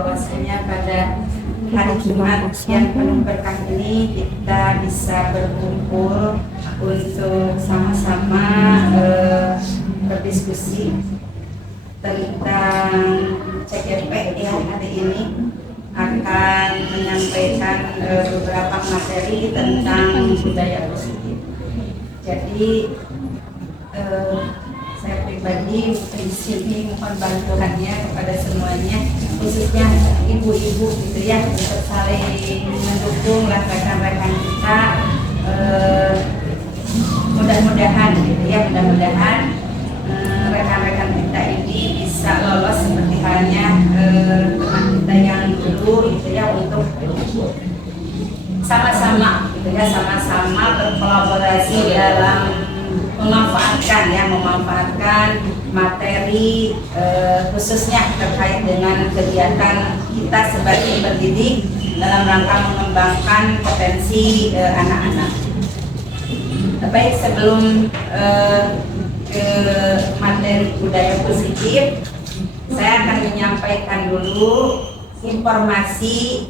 bahwasanya pada hari Jumat yang penuh berkah ini kita bisa berkumpul untuk sama-sama berdiskusi tentang CGP ya. Hari ini akan menyampaikan beberapa materi tentang budaya positif. Jadi saya pribadi di sini mohon bantuannya kepada semuanya, khususnya ibu-ibu gitu ya, untuk saling mendukung rekan-rekan kita. Mudah-mudahan gitu ya, mudah-mudahan rekan-rekan kita ini bisa lolos seperti halnya teman kita yang dulu gitu ya, untuk sama-sama gitu ya, sama-sama berkolaborasi dalam memanfaatkan materi khususnya terkait dengan kegiatan kita sebagai pendidik dalam rangka mengembangkan potensi anak-anak. Baik, sebelum ke materi budaya positif, saya akan menyampaikan dulu informasi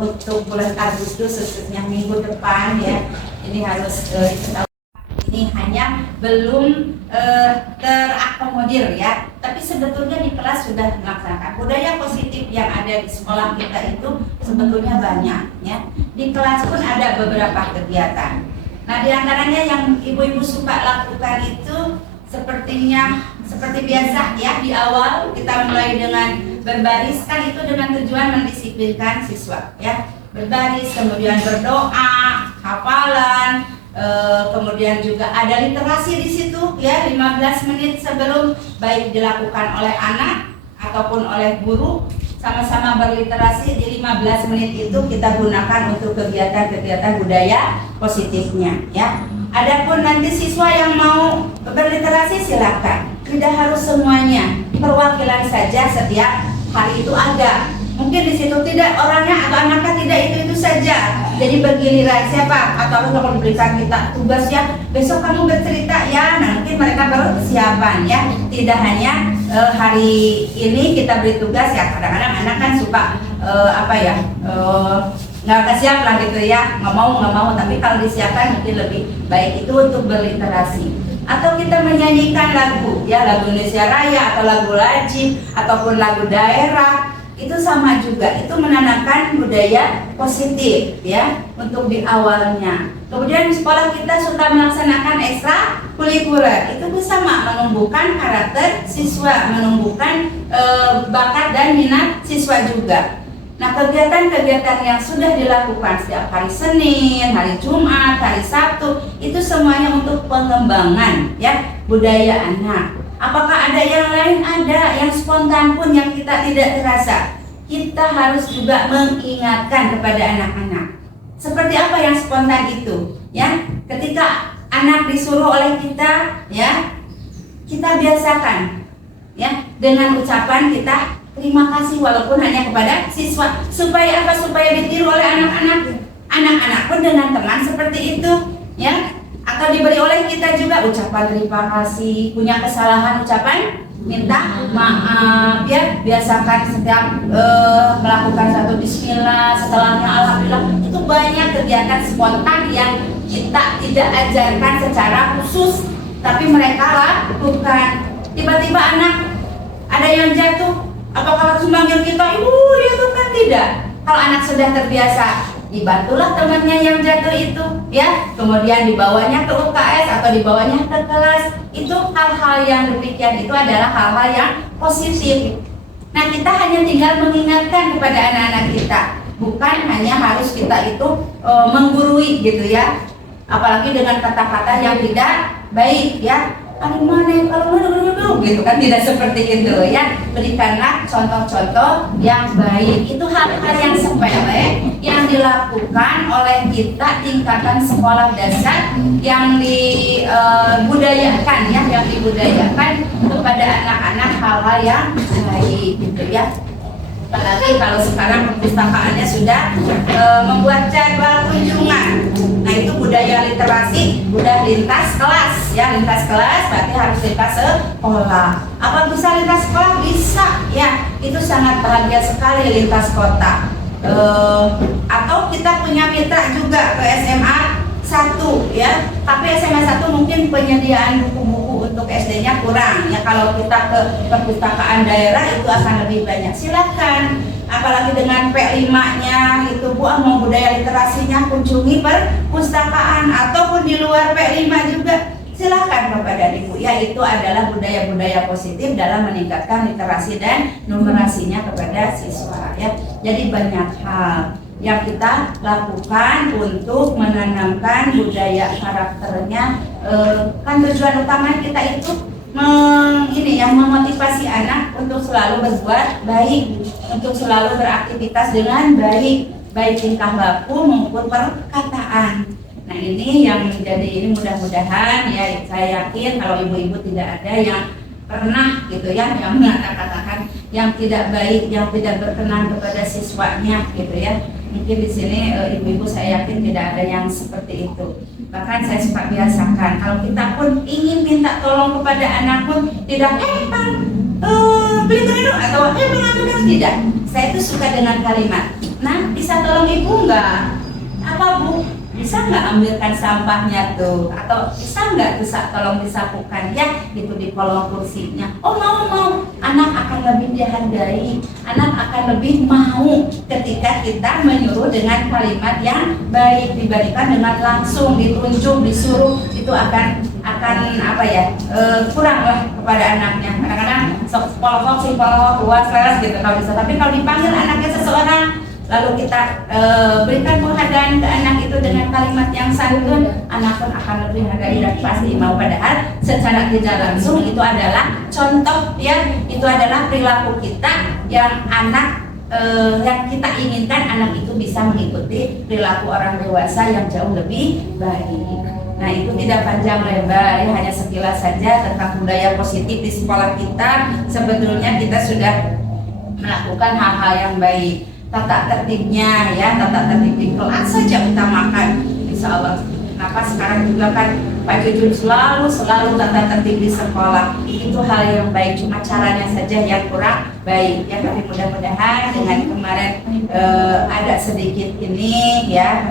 untuk bulan Agustus, khususnya minggu depan ya. Ini harus diketahui, ini hanya belum terakomodir ya, tapi sebetulnya di kelas sudah melaksanakan budaya positif. Yang ada di sekolah kita itu sebetulnya banyak ya. Di kelas pun ada beberapa kegiatan. Nah, di antaranya yang ibu-ibu suka lakukan itu seperti biasa ya, di awal kita mulai dengan berbaris, kan itu dengan tujuan mendisiplinkan siswa ya. Berbaris, kemudian berdoa, hafalan, kemudian juga ada literasi di situ ya, 15 menit sebelum, baik dilakukan oleh anak ataupun oleh guru, sama-sama berliterasi di 15 menit itu kita gunakan untuk kegiatan-kegiatan budaya positifnya ya. Adapun nanti siswa yang mau berliterasi silakan, tidak harus semuanya, perwakilan saja setiap hari itu ada. Mungkin di situ tidak orangnya atau anaknya tidak itu saja. Jadi bergiliran siapa atau kalau memberikan kita tugas ya, besok kamu bercerita ya. Nah, mungkin mereka persiapan ya. Tidak hanya hari ini kita beri tugas ya. Kadang-kadang anak kan suka nggak siap lah gitu ya, nggak mau. Tapi kalau disiapkan mungkin lebih baik itu untuk berliterasi. Atau kita menyanyikan lagu ya, lagu Indonesia Raya atau lagu Lajim ataupun lagu daerah. Itu sama juga, itu menanamkan budaya positif ya untuk di awalnya. Kemudian di sekolah kita sudah melaksanakan ekstra kurikuler, itu sama menumbuhkan karakter siswa, menumbuhkan bakat dan minat siswa juga. Nah, kegiatan-kegiatan yang sudah dilakukan setiap hari Senin, hari Jumat, hari Sabtu, itu semuanya untuk pengembangan ya budaya anak. Apakah ada yang lain? Ada, yang spontan pun yang kita tidak terasa. Kita harus juga mengingatkan kepada anak-anak. Seperti apa yang spontan itu? Ya, ketika anak disuruh oleh kita, ya, kita biasakan, ya, dengan ucapan kita terima kasih walaupun hanya kepada siswa. Supaya apa? Supaya ditiru oleh anak-anak. Anak-anak pun dengan teman seperti itu, ya. Atau diberi oleh kita juga ucapan terima kasih, punya kesalahan ucapan minta maaf ya. Biasakan setiap melakukan satu bismillah, setelahnya alhamdulillah. Itu banyak kegiatan spontan yang kita tidak ajarkan secara khusus, tapi mereka lakukan. Tiba-tiba anak ada yang jatuh, apakah harus memanggil kita ibu dia tuh? Kan tidak. Kalau anak sudah terbiasa, dibantulah temannya yang jatuh itu ya, kemudian dibawanya ke UKS atau dibawanya ke kelas. Itu hal-hal yang demikian itu adalah hal-hal yang positif. Nah, kita hanya tinggal mengingatkan kepada anak-anak kita, bukan hanya harus kita itu menggurui gitu ya, apalagi dengan kata-kata yang tidak baik ya. Kalau gitu kan, tidak seperti itu ya. Berikanlah contoh-contoh yang baik. Itu hal-hal yang sepele yang dilakukan oleh kita tingkatan sekolah dasar, yang dibudayakan ya, yang dibudayakan kepada anak-anak hal-hal yang baik gitu ya. Apalagi kalau sekarang perpustakaannya sudah membuat jadwal kunjungan. Nah, itu budaya literasi udah lintas kelas ya, lintas kelas berarti harus lintas sekolah. Apa bisa lintas sekolah? Bisa ya, itu sangat bahagia sekali lintas kota. Atau kita punya mitra juga ke SMA 1 ya, tapi SMA 1 mungkin penyediaan buku-buku untuk SD-nya kurang ya. Kalau kita ke perpustakaan daerah itu akan lebih banyak, silakan. Apalagi dengan P5-nya itu Bu, mau budaya literasinya kunjungi perpustakaan, ataupun di luar P5 juga silakan kepada Ibu ya. Itu adalah budaya-budaya positif dalam meningkatkan literasi dan numerasinya kepada siswa ya. Jadi banyak hal yang kita lakukan untuk menanamkan budaya karakternya. Kan tujuan utama kita itu memotivasi anak untuk selalu berbuat baik, untuk selalu beraktivitas dengan baik, baik tingkah laku maupun perkataan. Nah ini yang menjadi ini, mudah-mudahan ya, saya yakin kalau ibu-ibu tidak ada yang pernah gitu ya yang mengatakan yang tidak baik, yang tidak berkenan kepada siswanya gitu ya. Mungkin di sini ibu-ibu saya yakin tidak ada yang seperti itu. Bahkan saya suka biasakan kalau kita pun ingin minta tolong kepada anak pun tidak beli kerudung atau mengaturkan, tidak. Saya itu suka dengan kalimat, nah bisa tolong ibu nggak? Apa Bu? Bisa nggak ambilkan sampahnya tuh, atau bisa nggak tuh tolong disapukan ya itu di kolong kursinya. Oh mau, anak akan lebih dihargai, anak akan lebih mau ketika kita menyuruh dengan kalimat yang baik dibandingkan dengan langsung ditunjuk disuruh. Itu akan apa ya, kurang lah kepada anaknya. Kadang-kadang polok luas gitu kalau bisa, tapi kalau dipanggil anaknya seseorang lalu kita berikan penghargaan ke anak itu dengan kalimat yang santun, anak pun akan lebih menghargai dan pasti mau. Padahal secara tidak langsung itu adalah contoh ya, itu adalah perilaku kita yang anak yang kita inginkan anak itu bisa mengikuti perilaku orang dewasa yang jauh lebih baik. Nah itu tidak panjang lebar ya, hanya sekilas saja tentang budaya positif di sekolah kita. Sebetulnya kita sudah melakukan hal-hal yang baik. Tata tertibnya ya, tata tertib di kelas saja utamakan, insya Allah. Kenapa sekarang juga kan Pak Jujun selalu tata tertib di sekolah. Itu hal yang baik, cuma caranya saja yang kurang baik ya. Tapi mudah-mudahan dengan kemarin ada sedikit ini ya,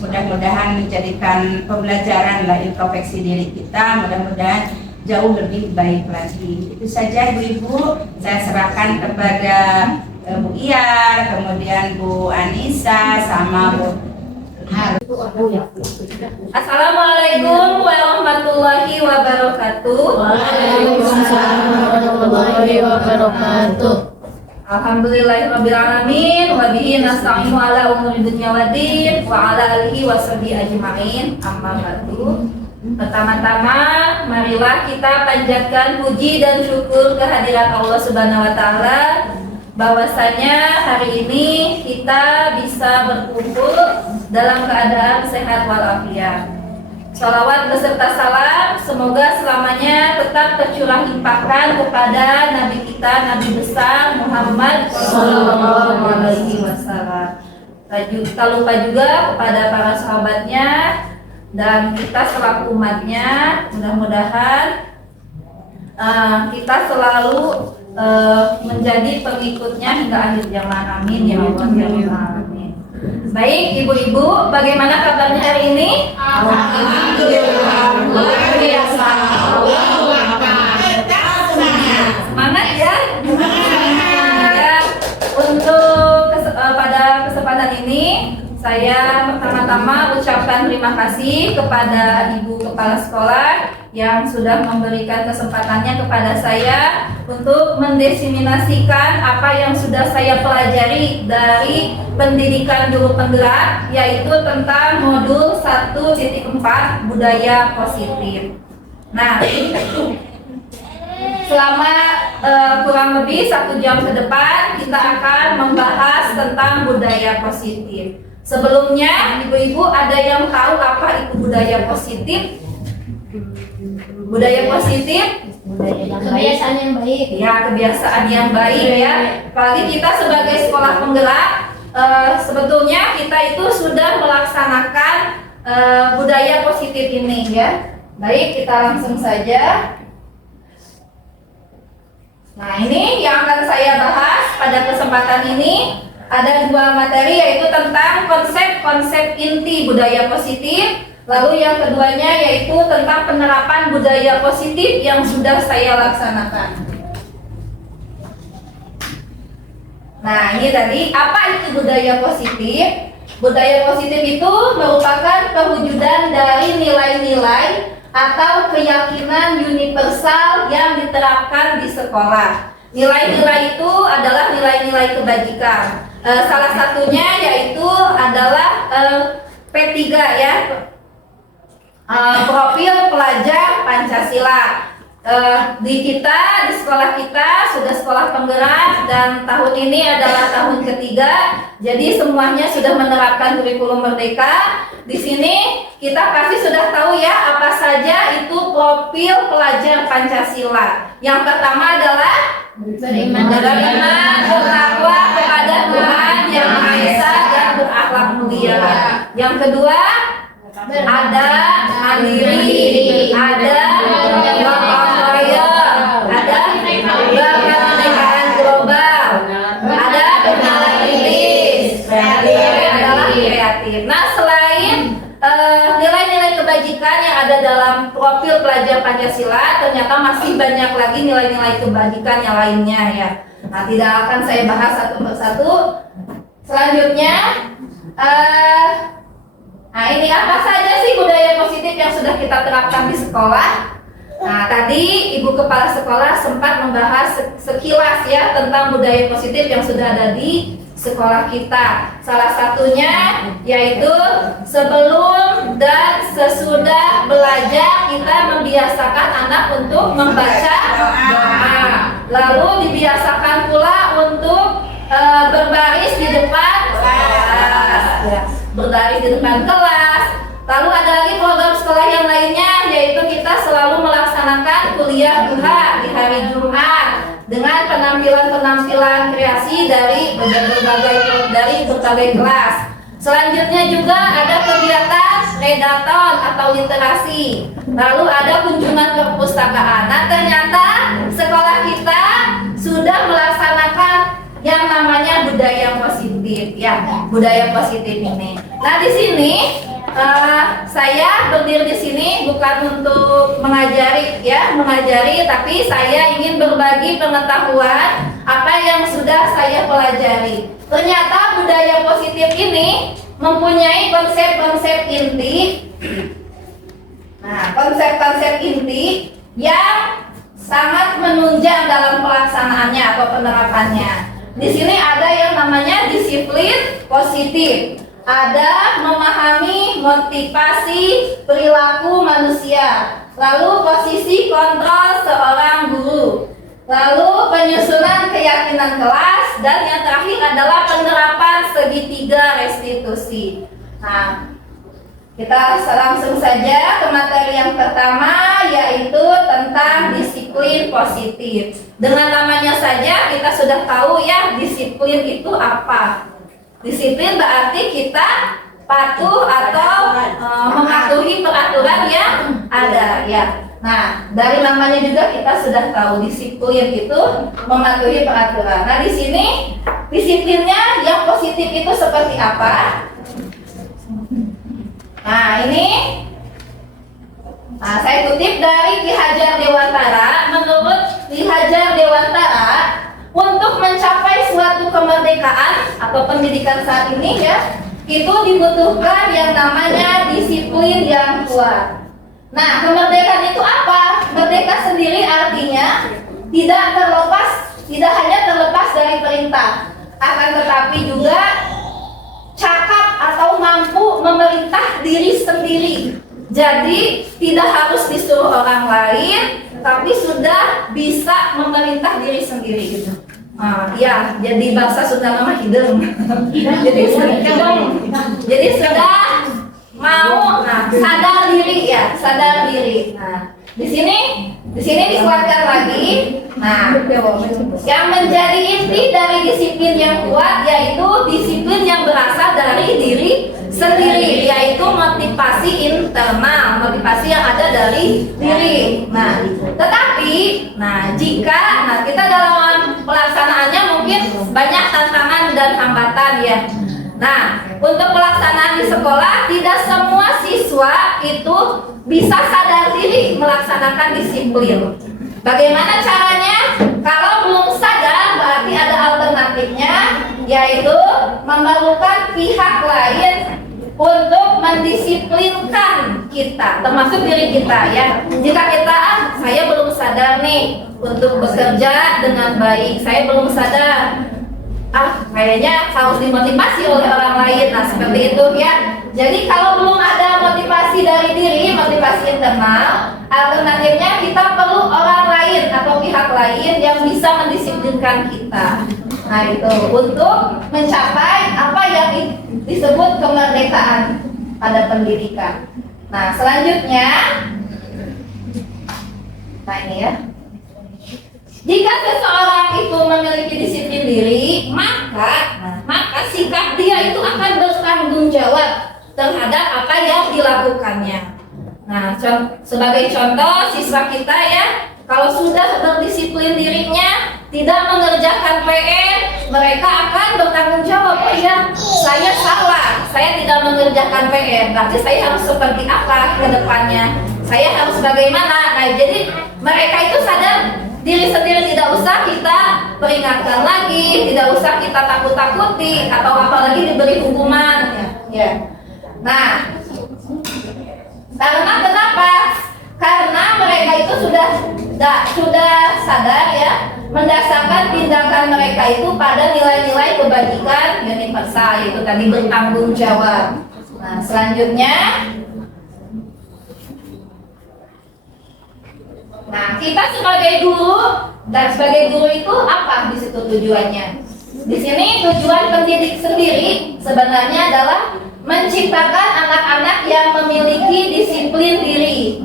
mudah-mudahan menjadikan pembelajaran lah, introspeksi diri kita, mudah-mudahan jauh lebih baik lagi. Itu saja ibu-ibu, saya serahkan kepada Bu Iyar, kemudian Bu Anissa, sama Bu Har. Assalamualaikum warahmatullahi wabarakatuh. Waalaikumsalam warahmatullahi wabarakatuh. Alhamdulillahirabbil alamin wa bihi nasta'inu ala umuri dunya waddin wa ala alihi washabihi ajmain. Amma ba'du. Pertama-tama marilah kita panjatkan puji dan syukur kehadirat Allah Subhanahu wa taala bahwasanya hari ini kita bisa berkumpul dalam keadaan sehat walafiat. Shalawat beserta salam semoga selamanya tetap tercurah limpahkan kepada Nabi kita, Nabi besar Muhammad Sallallahu Alaihi Wasallam. Tak lupa juga kepada para sahabatnya dan kita selaku umatnya. Mudah-mudahan kita selalu menjadi pengikutnya hingga akhir zaman. Amin ya Allah ya Rabbal alamin. Baik ibu-ibu, bagaimana kabarnya hari ini? Alhamdulillah, luar biasa. Semangat ya. Ya, untuk pada kesempatan ini saya pertama-tama ucapkan terima kasih kepada Ibu Kepala Sekolah yang sudah memberikan kesempatannya kepada saya untuk mendiseminasikan apa yang sudah saya pelajari dari pendidikan guru penggerak, yaitu tentang modul 1.4 budaya positif. Nah, selama kurang lebih 1 jam ke depan kita akan membahas tentang budaya positif. Sebelumnya, ibu-ibu ada yang tahu apa itu budaya positif? Budaya positif? Kebiasaan yang baik. Ya, kebiasaan yang baik ya. Apalagi kita sebagai sekolah penggerak, sebetulnya kita itu sudah melaksanakan budaya positif ini ya. Baik, kita langsung saja. Nah, ini yang akan saya bahas pada kesempatan ini. Ada dua materi, yaitu tentang konsep-konsep inti budaya positif. Lalu yang keduanya yaitu tentang penerapan budaya positif yang sudah saya laksanakan. Nah, ini tadi apa itu budaya positif? Budaya positif itu merupakan perwujudan dari nilai-nilai atau keyakinan universal yang diterapkan di sekolah. Nilai-nilai itu adalah nilai-nilai kebajikan. Salah satunya yaitu adalah P3 ya, profil pelajar Pancasila. Di sekolah kita sudah sekolah penggerak dan tahun ini adalah tahun ketiga. Jadi semuanya sudah menerapkan kurikulum merdeka. Di sini kita pasti sudah tahu ya apa saja itu profil pelajar Pancasila. Yang pertama adalah beriman bertakwa kepada Tuhan Yang Maha Esa dan berakhlak mulia. Yang kedua ada mandiri, ada gotong royong, ada kemerdekaan global, ada bernalar kritis, adalah kreatif. Nah, selain nilai-nilai kebajikan yang ada dalam profil pelajar Pancasila, ternyata masih banyak lagi nilai-nilai kebajikan yang lainnya ya. Nah, tidak akan saya bahas satu persatu. Selanjutnya, nah ini apa saja sih budaya positif yang sudah kita terapkan di sekolah? Nah, tadi Ibu Kepala Sekolah sempat membahas sekilas ya tentang budaya positif yang sudah ada di sekolah kita. Salah satunya yaitu sebelum dan sesudah belajar kita membiasakan anak untuk membaca doa. Lalu dibiasakan pula untuk berbaris di depan kelas, ya. Berbaris di depan kelas. Lalu ada lagi program sekolah yang lainnya, yaitu kita selalu melaksanakan kuliah duha di hari Jumat dengan penampilan-penampilan kreasi dari berbagai kelas. Selanjutnya juga ada kegiatan redaton atau literasi. Lalu ada kunjungan ke perpustakaan. Nah, ternyata sekolah kita sudah melaksanakan yang namanya budaya positif ya, budaya positif ini. Nah, di sini saya berdiri di sini bukan untuk mengajari, tapi saya ingin berbagi pengetahuan apa yang sudah saya pelajari. Ternyata budaya positif ini mempunyai konsep-konsep inti. Nah, konsep-konsep inti yang sangat menunjang dalam pelaksanaannya atau penerapannya. Di sini ada yang namanya disiplin positif. Ada memahami motivasi perilaku manusia, lalu posisi kontrol seorang guru, lalu penyusunan keyakinan kelas, dan yang terakhir adalah penerapan segitiga restitusi. Nah, kita langsung saja ke materi yang pertama, yaitu tentang disiplin positif. Dengan namanya saja kita sudah tahu ya, disiplin itu apa. Disiplin berarti kita patuh atau mematuhi peraturan yang ada ya. Nah, dari namanya juga kita sudah tahu disiplin itu mematuhi peraturan. Nah, di sini disiplinnya yang positif itu seperti apa? Nah, ini saya kutip dari Ki Hajar Dewantara. Menurut Ki Hajar Dewantara, untuk mencapai suatu kemerdekaan atau pendidikan saat ini ya, itu dibutuhkan yang namanya disiplin yang kuat. Nah, kemerdekaan itu apa? Merdeka sendiri artinya tidak hanya terlepas dari perintah, akan tetapi juga cakap atau mampu memerintah diri sendiri. Jadi tidak harus disuruh orang lain, tapi sudah bisa memerintah diri sendiri gitu. Ya, jadi bahasa Sunda nama hidung. jadi sudah mau sadar diri ya, sadar diri. Nah, di sini dikuatkan lagi. Nah, yang menjadi inti dari disiplin yang kuat yaitu disiplin yang berasal dari diri sendiri, yaitu motivasi internal, motivasi yang ada dari diri. Nah, tetapi, jika kita dalam pelaksanaannya mungkin banyak tantangan dan hambatan ya. Nah, untuk pelaksanaan di sekolah, tidak semua siswa itu bisa sadar diri melaksanakan disiplin. Bagaimana caranya? Kalau belum sadar, berarti ada alternatifnya, yaitu memerlukan pihak lain untuk mendisiplinkan kita, termasuk diri kita ya. Jika kita, saya belum sadar nih untuk bekerja dengan baik, saya belum sadar, kayaknya harus dimotivasi oleh orang lain. Nah, seperti itu ya. Jadi kalau belum ada motivasi dari diri, motivasi internal, alternatifnya kita perlu orang lain atau pihak lain yang bisa mendisiplinkan kita. Nah, itu untuk mencapai apa yang disebut kemerdekaan pada pendidikan. Nah, selanjutnya, ini ya. Jika seseorang itu memiliki disiplin diri, maka sikap dia itu akan bertanggung jawab terhadap apa yang dilakukannya. Nah, sebagai contoh, siswa kita ya, kalau sudah berdisiplin dirinya, tidak mengerjakan PR, mereka akan bertanggung jawab. Oh ya, saya salah, saya tidak mengerjakan PR, berarti saya harus seperti apa ke depannya, saya harus bagaimana. Nah, jadi mereka itu sadar diri sendiri, tidak usah kita peringatkan lagi, tidak usah kita takut-takuti atau apalagi diberi hukuman ya. Nah, karena kenapa? Karena mereka itu sudah sadar ya, mendasarkan tindakan mereka itu pada nilai-nilai kebajikan universal, yaitu tadi bertanggung jawab. Nah, selanjutnya, kita sebagai guru, dan sebagai guru itu apa di situ tujuannya? Di sini tujuan pendidik sendiri sebenarnya adalah menciptakan anak-anak yang memiliki disiplin diri.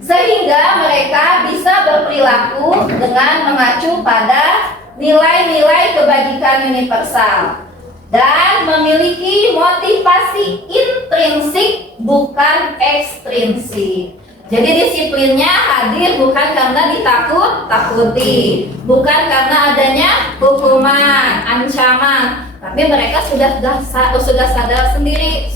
Sehingga mereka bisa berperilaku dengan mengacu pada nilai-nilai kebajikan universal dan memiliki motivasi intrinsik bukan ekstrinsik. Jadi disiplinnya hadir bukan karena ditakut-takuti, bukan karena adanya hukuman, ancaman, tapi mereka sudah sadar sendiri,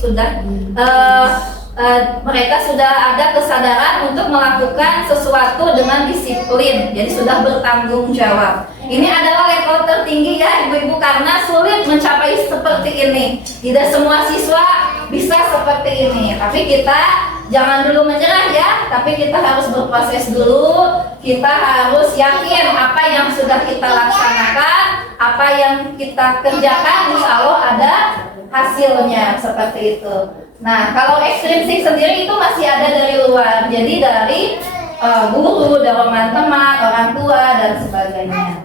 mereka sudah ada kesadaran untuk melakukan sesuatu dengan disiplin, jadi sudah bertanggung jawab. Ini adalah level tertinggi ya ibu-ibu, karena sulit mencapai seperti ini. Tidak semua siswa bisa seperti ini, tapi kita jangan dulu menyerah ya, tapi kita harus berproses dulu. Kita harus yakin apa yang sudah kita laksanakan, apa yang kita kerjakan, insya Allah ada hasilnya, seperti itu. Nah, kalau ekstrinsik sendiri itu masih ada dari luar, jadi dari guru, dari teman-teman, orang tua, dan sebagainya.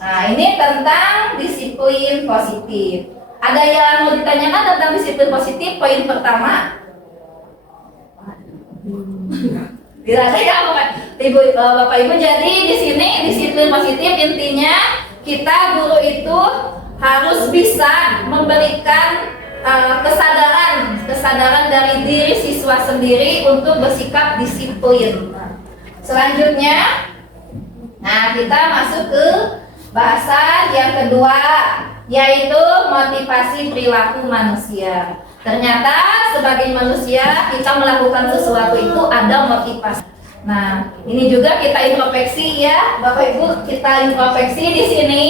Nah, ini tentang disiplin positif. Ada yang mau ditanyakan tentang disiplin positif? Poin pertama, tidak ada ya Bapak Ibu. Jadi di sini disiplin positif intinya kita guru itu harus bisa memberikan kesadaran dari diri siswa sendiri untuk bersikap disiplin. Selanjutnya, kita masuk ke bahasan yang kedua, yaitu motivasi perilaku manusia. Ternyata sebagai manusia kita melakukan sesuatu itu ada motivasi. Nah, ini juga kita introspeksi ya, Bapak Ibu, kita introspeksi di sini.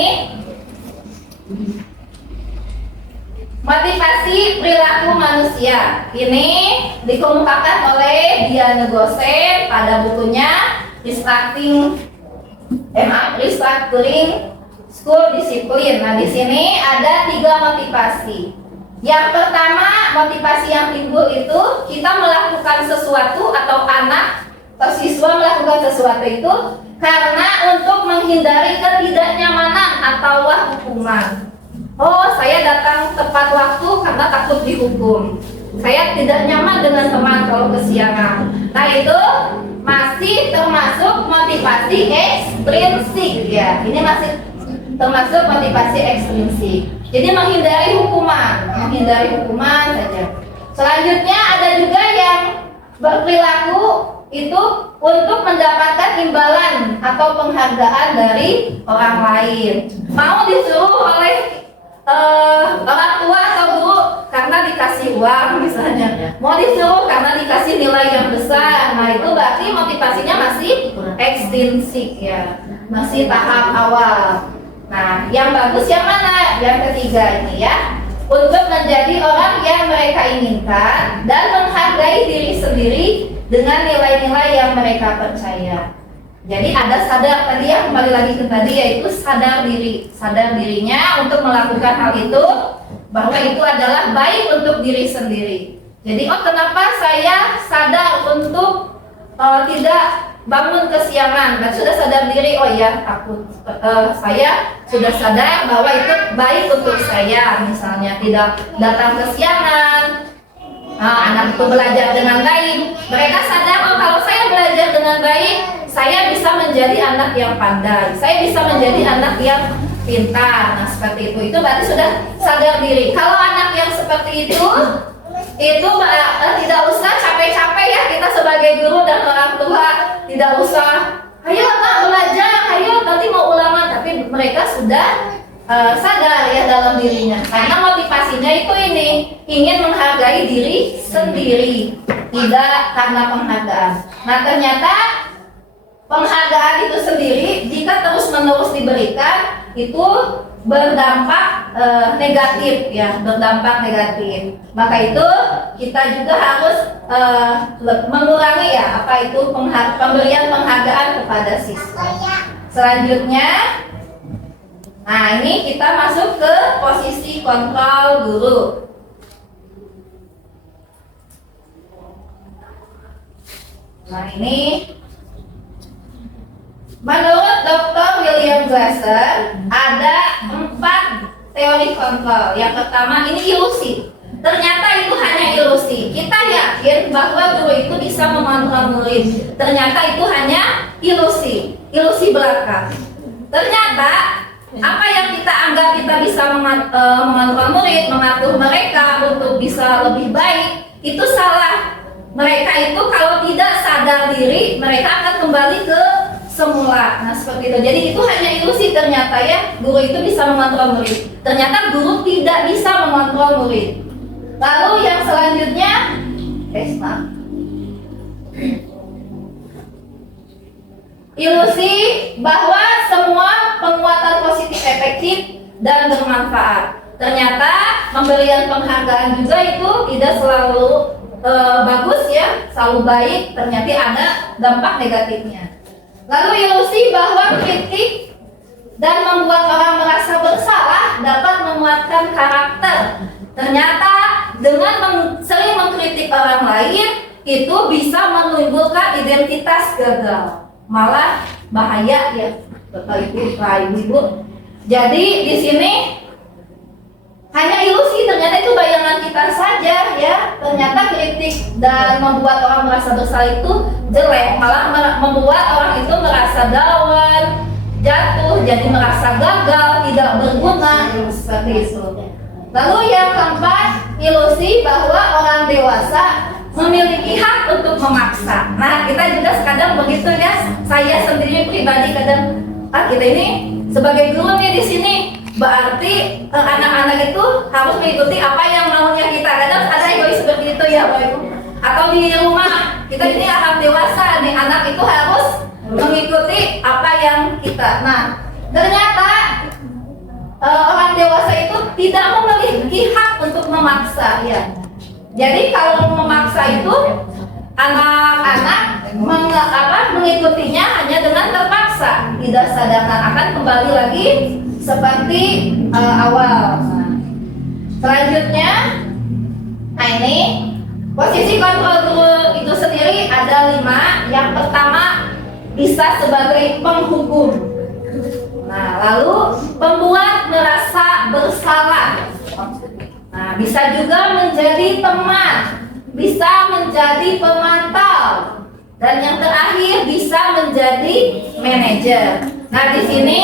Motivasi perilaku manusia ini dikemukakan oleh Diana Gosen pada bukunya Restructuring School Discipline. Nah, di sini ada 3 motivasi. Yang pertama, motivasi yang timbul itu kita melakukan sesuatu atau anak atau siswa melakukan sesuatu itu karena untuk menghindari ketidaknyamanan atau hukuman. Oh, saya datang tepat waktu karena takut dihukum. Saya tidak nyaman dengan teman kalau kesiangan. Nah, itu masih termasuk motivasi ekstrinsik ya. Ini masih termasuk motivasi ekstrinsik. Jadi menghindari hukuman saja. Selanjutnya ada juga yang berperilaku itu untuk mendapatkan imbalan atau penghargaan dari orang lain. Mau disuruh oleh orang tua atau guru karena dikasih uang misalnya, mau disuruh karena dikasih nilai yang besar. Nah itu berarti motivasinya masih ekstrinsik ya, masih tahap awal. Nah yang bagus yang mana? Yang ketiga ini ya, untuk menjadi orang yang mereka inginkan dan menghargai diri sendiri dengan nilai-nilai yang mereka percaya. Jadi ada sadar tadi ya, kembali lagi ke tadi, yaitu sadar dirinya untuk melakukan hal itu, bahwa itu adalah baik untuk diri sendiri. Jadi kenapa saya sadar untuk tidak bangun kesiangan, dan sudah sadar diri, saya sudah sadar bahwa itu baik untuk saya, misalnya tidak datang kesiangan. Anak itu belajar dengan baik, mereka sadar kalau saya belajar dengan baik, saya bisa menjadi anak yang pandai, saya bisa menjadi anak yang pintar. Nah seperti itu berarti sudah sadar diri. Kalau anak yang seperti itu tidak usah capek-capek ya, kita sebagai guru dan orang tua tidak usah, ayo nak belajar, ayo nanti mau ulangan, tapi mereka sudah sadar ya dalam dirinya, karena motivasinya itu ini, ingin menghargai diri sendiri, tidak karena penghargaan. Nah ternyata penghargaan itu sendiri jika terus menerus diberikan itu berdampak negatif ya, berdampak negatif. Maka itu kita juga harus mengurangi ya apa itu pemberian penghargaan kepada siswa. Selanjutnya, nah ini kita masuk ke posisi kontrol guru. Nah ini menurut Dr. William Glasser ada 4 teori kontrol. Yang pertama ini ilusi. Ternyata itu hanya ilusi. Kita yakin bahwa guru itu bisa mengontrol murid. Ternyata itu hanya ilusi, ilusi belaka. Ternyata apa yang kita anggap kita bisa mengontrol murid, mengatur mereka untuk bisa lebih baik, itu salah. Mereka itu kalau tidak sadar diri, mereka akan kembali ke semula. Nah seperti itu. Jadi itu hanya ilusi ternyata ya, guru itu bisa mengontrol murid. Ternyata guru tidak bisa mengontrol murid. Lalu yang selanjutnya, ilusi bahwa semua penguatan positif efektif dan bermanfaat. Ternyata pemberian penghargaan juga itu tidak selalu bagus ya, selalu baik. Ternyata ada dampak negatifnya. Lalu ilusi bahwa kritik dan membuat orang merasa bersalah dapat menguatkan karakter. Ternyata dengan sering mengkritik orang lain itu bisa menimbulkan identitas gagal, malah bahaya ya, Bapak Ibu, Ibu. Jadi di sini hanya ilusi, ternyata itu bayangan kita saja ya. Ternyata kritik dan membuat orang merasa bersalah itu jelek, malah membuat orang itu merasa down, jatuh, jadi merasa gagal, tidak berguna, seperti itu. Lalu yang keempat, ilusi bahwa orang dewasa memiliki hak untuk memaksa. Nah kita juga kadang begitu ya. Saya sendiri pribadi kadang, kita ini sebagai guru nih di sini, berarti anak-anak itu harus mengikuti apa yang maunya kita. Kadang ada egois seperti itu ya Bapak Ibu. Atau di rumah kita ini anak dewasa nih, anak itu harus mengikuti apa yang kita. Nah ternyata orang dewasa itu tidak memiliki hak untuk memaksa ya. Jadi kalau memaksa itu anak-anak mengikutinya hanya dengan terpaksa, tidak sadarkan, akan kembali lagi seperti awal. Selanjutnya, nah ini posisi kontrol guru itu sendiri ada 5. Yang pertama bisa sebagai penghukum. Nah lalu pembuat merasa bersalah. Nah bisa juga menjadi teman, bisa menjadi pemantau, dan yang terakhir bisa menjadi manajer. Nah di sini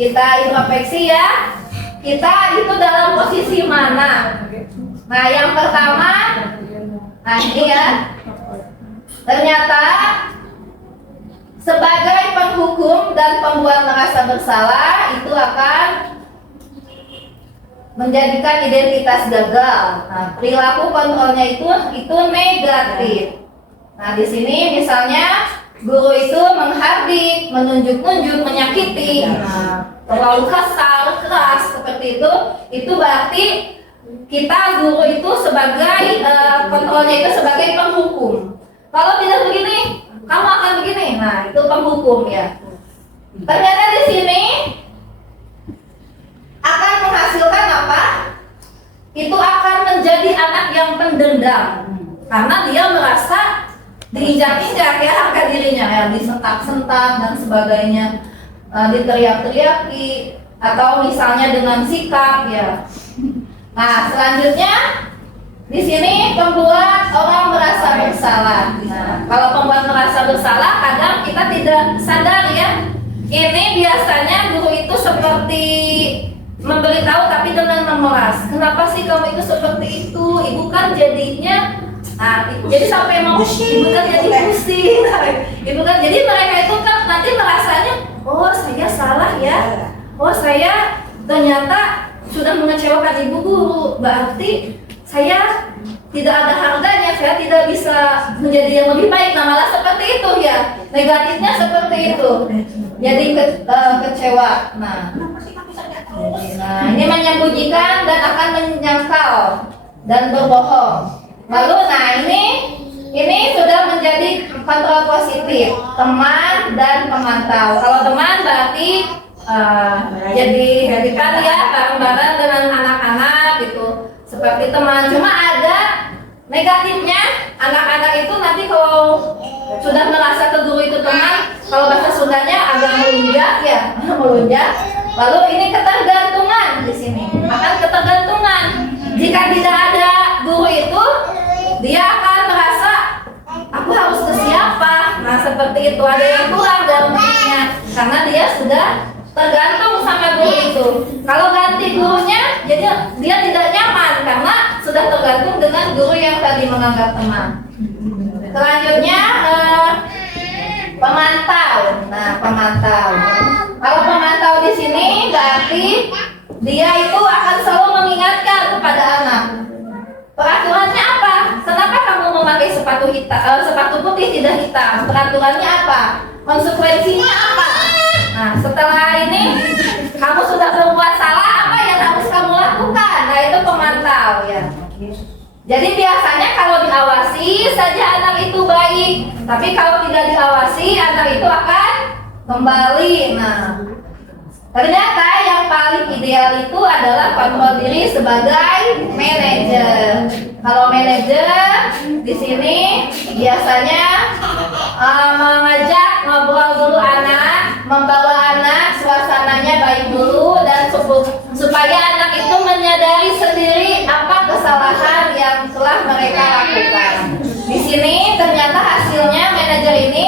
kita introspeksi ya. Kita itu dalam posisi mana? Nah, yang pertama, nah ini ya. Ternyata sebagai penghukum dan pembuat merasa bersalah itu akan menjadikan identitas gagal. Nah, perilaku kontrolnya itu negatif. Nah, di sini misalnya guru itu menghardik, menunjuk-nunjuk, menyakiti, terlalu kasar, keras seperti itu berarti kita guru itu sebagai kontrolnya itu sebagai penghukum. Kalau tidak begini, kamu akan begini. Nah, itu penghukum ya. Ternyata di sini akan menghasilkan apa? Itu akan menjadi anak yang pendendam karena dia merasa diinjak-injak ya harga dirinya ya, disentak-sentak dan sebagainya, diteriak-teriaki atau misalnya dengan sikap ya. Nah, selanjutnya di sini pembuat orang merasa bersalah. Nah, kalau pembuat merasa bersalah, kadang kita tidak sadar ya. Ini biasanya guru itu seperti memberitahu tapi dengan memeras. Kenapa sih kamu itu seperti itu? Ibu kan jadinya, nah, jadi sampai mau ibu kan jadi pusing. Ibu kan jadi mereka itu kan nanti merasanya, oh saya salah ya. Oh saya ternyata sudah mengecewakan ibu guru. Berarti saya tidak ada harganya, saya tidak bisa menjadi yang lebih baik. Nah, malah seperti itu ya, negatifnya seperti itu, jadi kecewa. Nah, ini menyembunyikan dan akan menyangkal dan berbohong. Lalu, nah ini sudah menjadi kontrol positif, teman dan pemantau. Kalau teman berarti jadi kan ya bareng-bareng dengan anak-anak gitu. Seperti teman, cuma ada negatifnya. Anak-anak itu nanti kalau sudah merasa ke guru itu teman, kalau bahasa Sundanya agak melunjak ya, melunjak. Lalu ini ketergantungan di sini, akan ketergantungan. Jika tidak ada guru itu, dia akan merasa aku harus ke siapa. Nah, seperti itu, ada yang kurang dalam dirinya karena dia sudah tergantung sama guru itu. Kalau ganti gurunya, jadi dia tidak nyaman karena sudah tergantung dengan guru yang tadi menganggap teman. Selanjutnya pemantau. Nah, pemantau. Kalau pemantau di sini berarti dia itu akan selalu mengingatkan kepada anak. Peraturannya apa? Kenapa kamu memakai sepatu hitam, sepatu putih tidak hitam? Peraturannya apa? Konsekuensinya apa? Nah, setelah ini kamu sudah berbuat salah, apa yang harus kamu lakukan? Nah, itu pemantau ya. Jadi biasanya kalau diawasi saja anak itu baik, tapi kalau tidak diawasi anak itu akan kembali. Nah, ternyata yang paling ideal itu adalah kontrol diri sebagai manajer. Kalau manajer di sini biasanya mengajak ngobrol dulu anak, membawa anak, suasananya baik dulu dan supaya anak itu menyadari sendiri apa kesalahan yang telah mereka lakukan. Di sini ternyata hasilnya manajer ini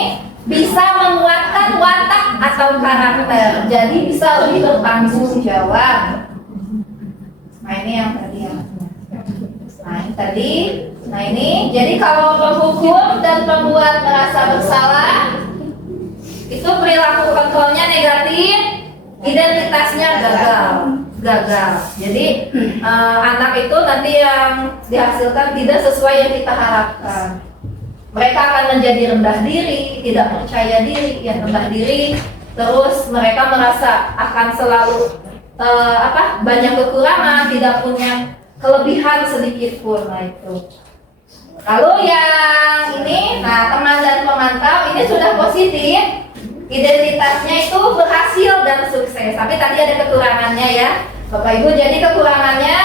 bisa menguatkan watak atau karakter, jadi bisa lebih bertanggung jawab. Nah, ini yang tadi ya. Nah, ini tadi. Nah, ini jadi kalau penghukum dan pembuat merasa bersalah itu perilaku kontrolnya negatif, identitasnya gagal. Jadi anak itu nanti yang dihasilkan tidak sesuai yang kita harapkan. Mereka akan menjadi rendah diri, tidak percaya diri, rendah diri. Terus mereka merasa akan selalu banyak kekurangan, tidak punya kelebihan sedikit pun. Nah, itu. Lalu yang ini, nah teman dan pemantau ini sudah positif, identitasnya itu berhasil dan sukses. Tapi tadi ada kekurangannya ya, Bapak Ibu. Jadi kekurangannya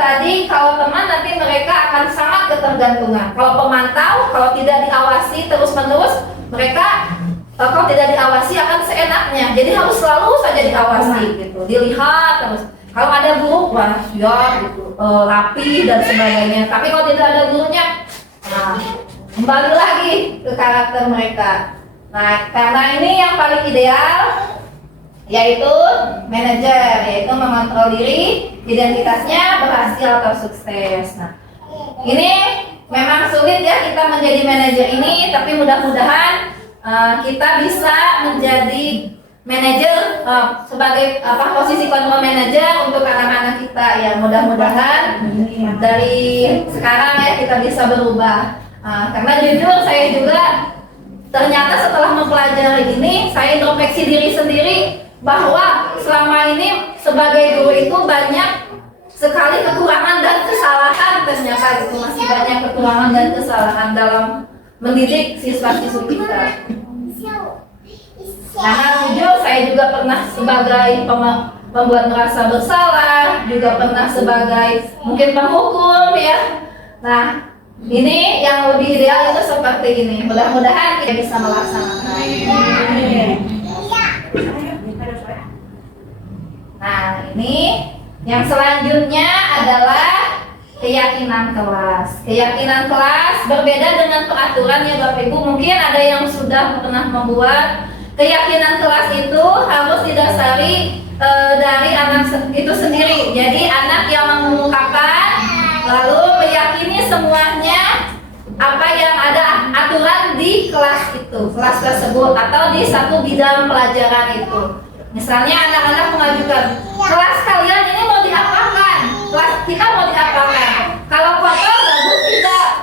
tadi kalau teman nanti mereka akan sangat ketergantungan. Kalau pemantau, kalau tidak diawasi terus-menerus, mereka kalau tidak diawasi akan seenaknya. Jadi harus selalu saja diawasi gitu, dilihat terus. Kalau ada guru, wah ya gitu, rapi dan sebagainya. Tapi kalau tidak ada gurunya, nah kembali lagi ke karakter mereka. Nah, karena ini yang paling ideal, yaitu manajer, yaitu mengontrol diri, identitasnya berhasil atau sukses. Nah, ini memang sulit ya kita menjadi manajer ini, tapi mudah-mudahan kita bisa menjadi manajer sebagai posisi control manager untuk anak-anak kita ya. Mudah-mudahan dari sekarang ya kita bisa berubah. Karena jujur saya juga ternyata setelah mempelajari ini, saya introspeksi diri sendiri bahwa selama ini sebagai guru itu banyak sekali kekurangan dan kesalahan. Ternyata itu masih banyak kekurangan dan kesalahan dalam mendidik siswa-siswi kita. Karena jujur saya juga pernah sebagai pembuat merasa bersalah, juga pernah sebagai mungkin penghukum ya. Nah, ini yang lebih ideal itu seperti ini. Mudah-mudahan kita bisa melaksanakan. Nah, ini yang selanjutnya adalah keyakinan kelas. Keyakinan kelas berbeda dengan peraturan ya Bapak Ibu. Mungkin ada yang sudah pernah membuat. Keyakinan kelas itu harus didasari dari anak itu sendiri. Jadi anak yang mengungkapkan lalu meyakini semuanya apa yang ada aturan di kelas itu, kelas tersebut atau di satu bidang pelajaran itu. Misalnya anak-anak mengajukan, kelas kalian ini mau diapakan? Kelas kita mau diapakan? Kalau kotor bagus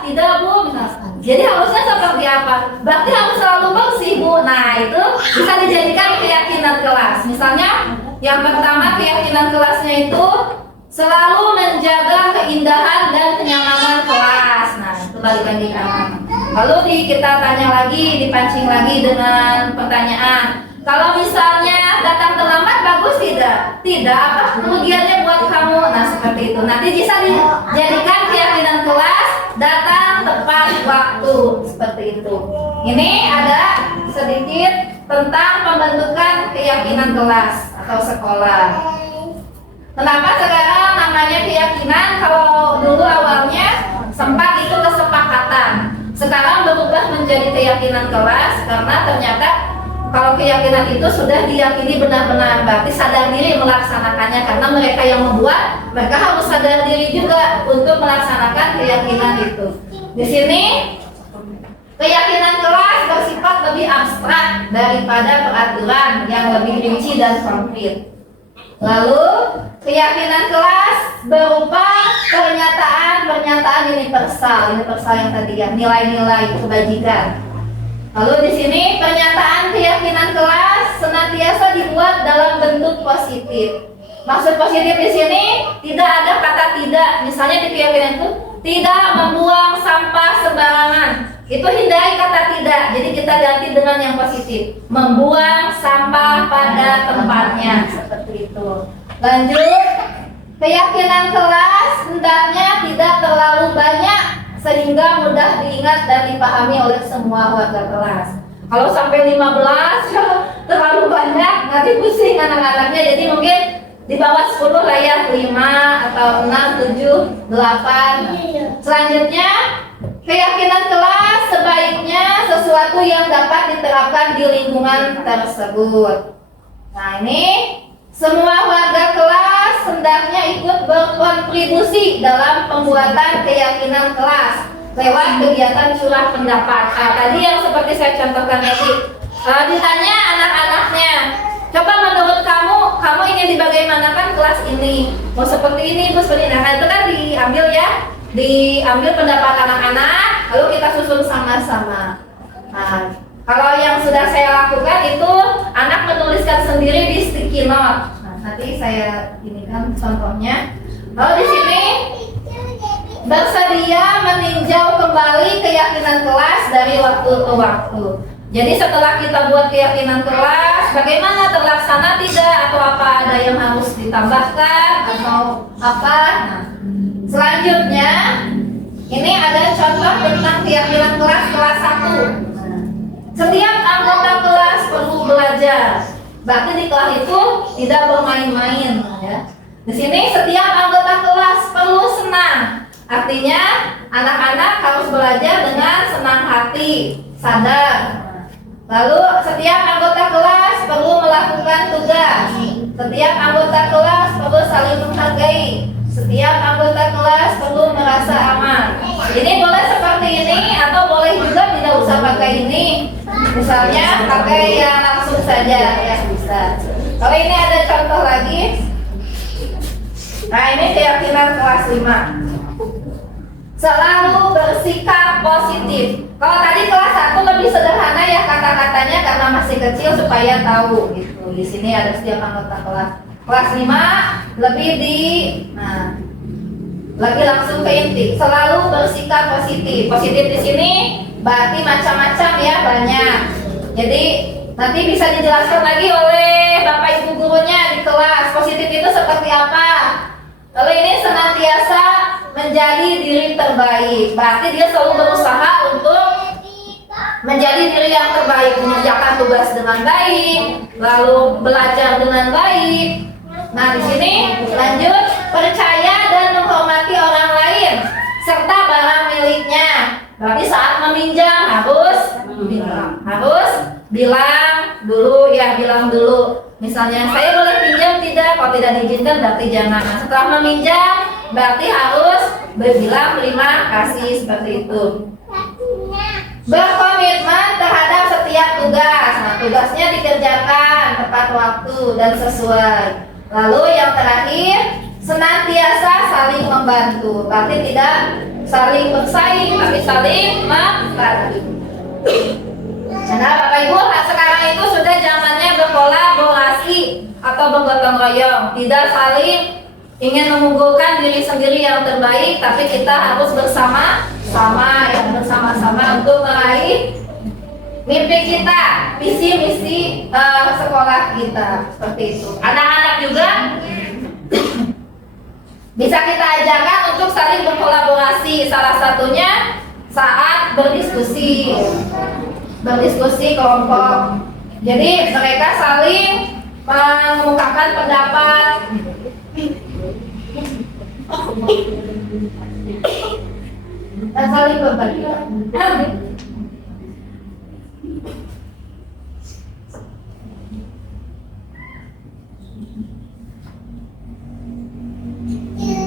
tidak Bu, misalnya. Jadi harusnya seperti apa? Berarti harus selalu bersih Bu. Nah itu bisa dijadikan keyakinan kelas. Misalnya yang pertama keyakinan kelasnya itu selalu menjaga keindahan dan kenyamanan kelas. Nah itu balik lagi ke anak. Lalu kita tanya lagi, dipancing lagi dengan pertanyaan. Kalau misalnya datang terlambat bagus tidak? Tidak, apa kerugiannya buat kamu? Nah seperti itu. Nanti bisa dijadikan keyakinan kelas datang tepat waktu seperti itu. Ini ada sedikit tentang pembentukan keyakinan kelas atau sekolah. Kenapa sekarang namanya keyakinan? Kalau dulu awalnya sempat itu kesepakatan. Sekarang berubah menjadi keyakinan kelas karena ternyata kalau keyakinan itu sudah diyakini benar-benar, berarti sadar diri melaksanakannya. Karena mereka yang membuat, mereka harus sadar diri juga untuk melaksanakan keyakinan itu. Di sini keyakinan kelas bersifat lebih abstrak daripada peraturan yang lebih rinci dan konkret. Lalu keyakinan kelas berupa pernyataan universal yang tadi ya, nilai-nilai kebajikan. Lalu di sini pernyataan keyakinan kelas senantiasa dibuat dalam bentuk positif. Maksud positif di sini tidak ada kata tidak. Misalnya di keyakinan itu tidak membuang sampah sembarangan. Itu hindari kata tidak. Jadi kita ganti dengan yang positif. Membuang sampah pada tempatnya seperti itu. Lanjut, keyakinan kelas hendaknya tidak terlalu banyak sehingga mudah diingat dan dipahami oleh semua warga kelas. Kalau sampai 15 terlalu banyak, nanti pusing anak-anaknya. Jadi mungkin di bawah 10 lah ya, 5 atau 6, 7, 8. Selanjutnya, keyakinan kelas sebaiknya sesuatu yang dapat diterapkan di lingkungan tersebut. Nah ini semua warga kelas hendaknya ikut berkontribusi dalam pembuatan keyakinan kelas lewat kegiatan curah pendapat. Tadi yang seperti saya contohkan tadi, ditanya anak-anaknya, coba menurut kamu ingin dibagaimanakan kelas ini? Mau seperti ini, seperti ini. Nah itu kan diambil pendapat anak-anak, lalu kita susun sama-sama. Nah, kalau yang sudah saya lakukan itu anak menuliskan sendiri di sticky note. Nah, nanti saya ini kan contohnya. Lalu di sini bersedia meninjau kembali keyakinan kelas dari waktu ke waktu. Jadi setelah kita buat keyakinan kelas, bagaimana terlaksana tidak atau apa ada yang harus ditambahkan atau apa? Nah, selanjutnya ini ada contoh tentang keyakinan kelas 1. Setiap anggota kelas perlu belajar. Berarti di kelas itu tidak bermain-main ya. Di sini setiap anggota kelas perlu senang. Artinya anak-anak harus belajar dengan senang hati, sadar. Lalu setiap anggota kelas perlu melakukan tugas. Setiap anggota kelas perlu saling menghargai. Setiap anggota kelas perlu merasa aman. Ini boleh seperti ini atau boleh juga tidak usah pakai ini. Misalnya pakai yang langsung saja ya bisa. Kalau ini ada contoh lagi. Nah ini keyakinan kelas 5. Selalu bersikap positif. Kalau tadi kelas 1 lebih sederhana ya kata-katanya karena masih kecil supaya tahu gitu. Di sini ada setiap anggota kelas. Kelas 5 lebih lagi langsung ke inti. Selalu bersikap positif. Positif di sini berarti macam-macam ya, banyak. Jadi nanti bisa dijelaskan lagi oleh Bapak Ibu gurunya di kelas. Positif itu seperti apa? Kalau ini senantiasa menjadi diri terbaik, berarti dia selalu berusaha untuk menjadi diri yang terbaik, mengerjakan tugas dengan baik, lalu belajar dengan baik. Nah di sini lanjut, percaya dan menghormati orang lain serta barang miliknya. Berarti saat meminjam harus bilang dulu ya, bilang dulu. Misalnya saya boleh pinjam tidak? Kalau tidak diizinkan berarti jangan. Nah, setelah meminjam berarti harus berbilang terima kasih seperti itu. Berkomitmen terhadap setiap tugas. Nah, tugasnya dikerjakan tepat waktu dan sesuai. Lalu yang terakhir, senantiasa saling membantu. Berarti tidak saling bersaing, tapi saling membantu. Nah, Bapak Ibu, sekarang itu sudah zamannya berkolaborasi atau bergotong royong, tidak saling ingin mengunggulkan diri sendiri yang terbaik, tapi kita harus bersama-sama untuk meraih mimpi kita, visi misi sekolah kita, seperti itu. Anak-anak juga bisa kita ajarkan untuk saling berkolaborasi, salah satunya saat berdiskusi kelompok. Jadi mereka saling mengemukakan pendapat dan saling berbagi.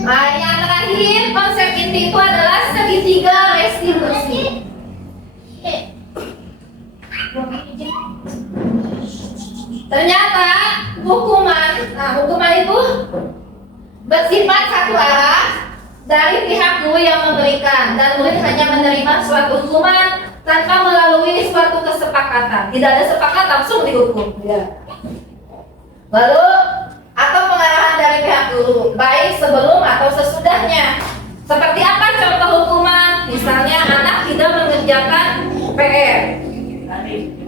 Nah, yang terakhir konsep inti itu adalah segitiga restitusi. Ternyata hukuman itu bersifat satu arah dari pihak guru yang memberikan, dan murid hanya menerima suatu hukuman tanpa melalui suatu kesepakatan. Tidak ada sepakat langsung dihukum. Lalu atau pengarahan dari pihak guru, baik sebelum atau sesudahnya. Seperti apa contoh hukuman? Misalnya anak tidak mengerjakan PR.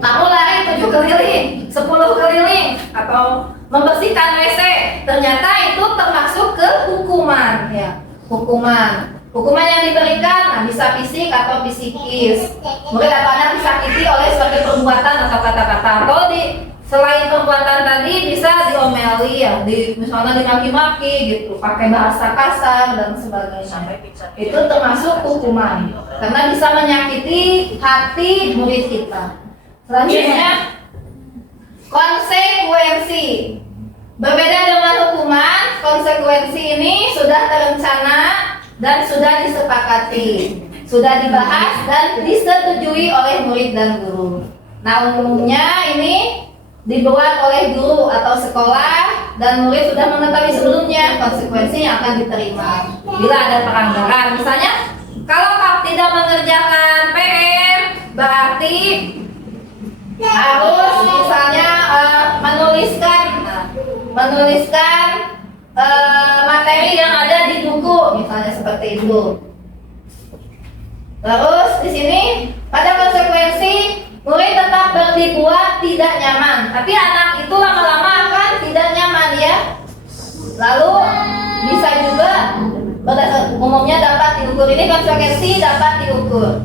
Kamu lari 7 keliling, 10 keliling, atau membersihkan WC. Ternyata itu termasuk ke hukuman, ya. Hukuman yang diberikan bisa fisik atau psikis. Murid atau anak disakiti oleh suatu perbuatan atau kata-kata, atau selain perbuatan tadi bisa diomeli ya, misalnya dimaki-maki gitu, pakai bahasa kasar dan sebagainya. Itu termasuk hukuman karena bisa menyakiti hati murid kita. Selanjutnya, konsekuensi. Berbeda dengan hukuman, konsekuensi ini sudah terencana dan sudah disepakati, sudah dibahas dan disetujui oleh murid dan guru. Nah, umumnya ini dibuat oleh guru atau sekolah, dan murid sudah mengetahui sebelumnya konsekuensi yang akan diterima bila ada pelanggaran. Misalnya, kalau kau tidak mengerjakan PR, berarti harus misalnya menuliskan materi yang ada di buku, misalnya seperti itu. Terus di sini pada konsekuensi murid tetap dibuat tidak nyaman, tapi anak itu lama-lama akan tidak nyaman ya. Lalu bisa juga umumnya dapat diukur. Ini konsekuensi dapat diukur.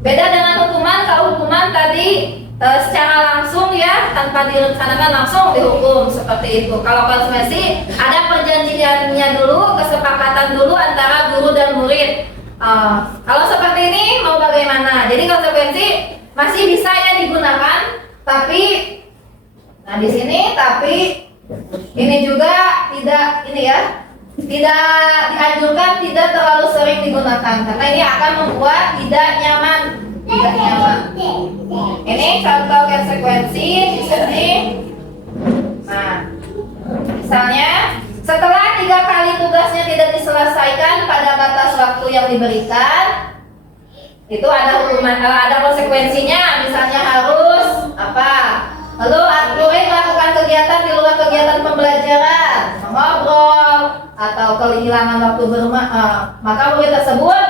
Beda dengan hukuman. Kalau hukuman tadi secara langsung ya, tanpa direncanakan langsung dihukum seperti itu. Kalau konsekuensi ada perjanjiannya dulu, kesepakatan dulu antara guru dan murid. Kalau seperti ini mau bagaimana? Jadi konsekuensi masih bisa ya digunakan, tapi nah di sini tapi ini juga tidak ini ya, tidak dianjurkan, tidak terlalu sering digunakan karena ini akan membuat tidak nyaman, tidak nyaman. Ini contoh konsekuensi di sini. Nah, misalnya setelah 3 kali tugasnya tidak diselesaikan pada batas waktu yang diberikan, itu ada hukuman, ada konsekuensinya. Misalnya harus apa? Lalu murid melakukan kegiatan di luar kegiatan pembelajaran, mengobrol atau kehilangan waktu bermain, maka murid tersebut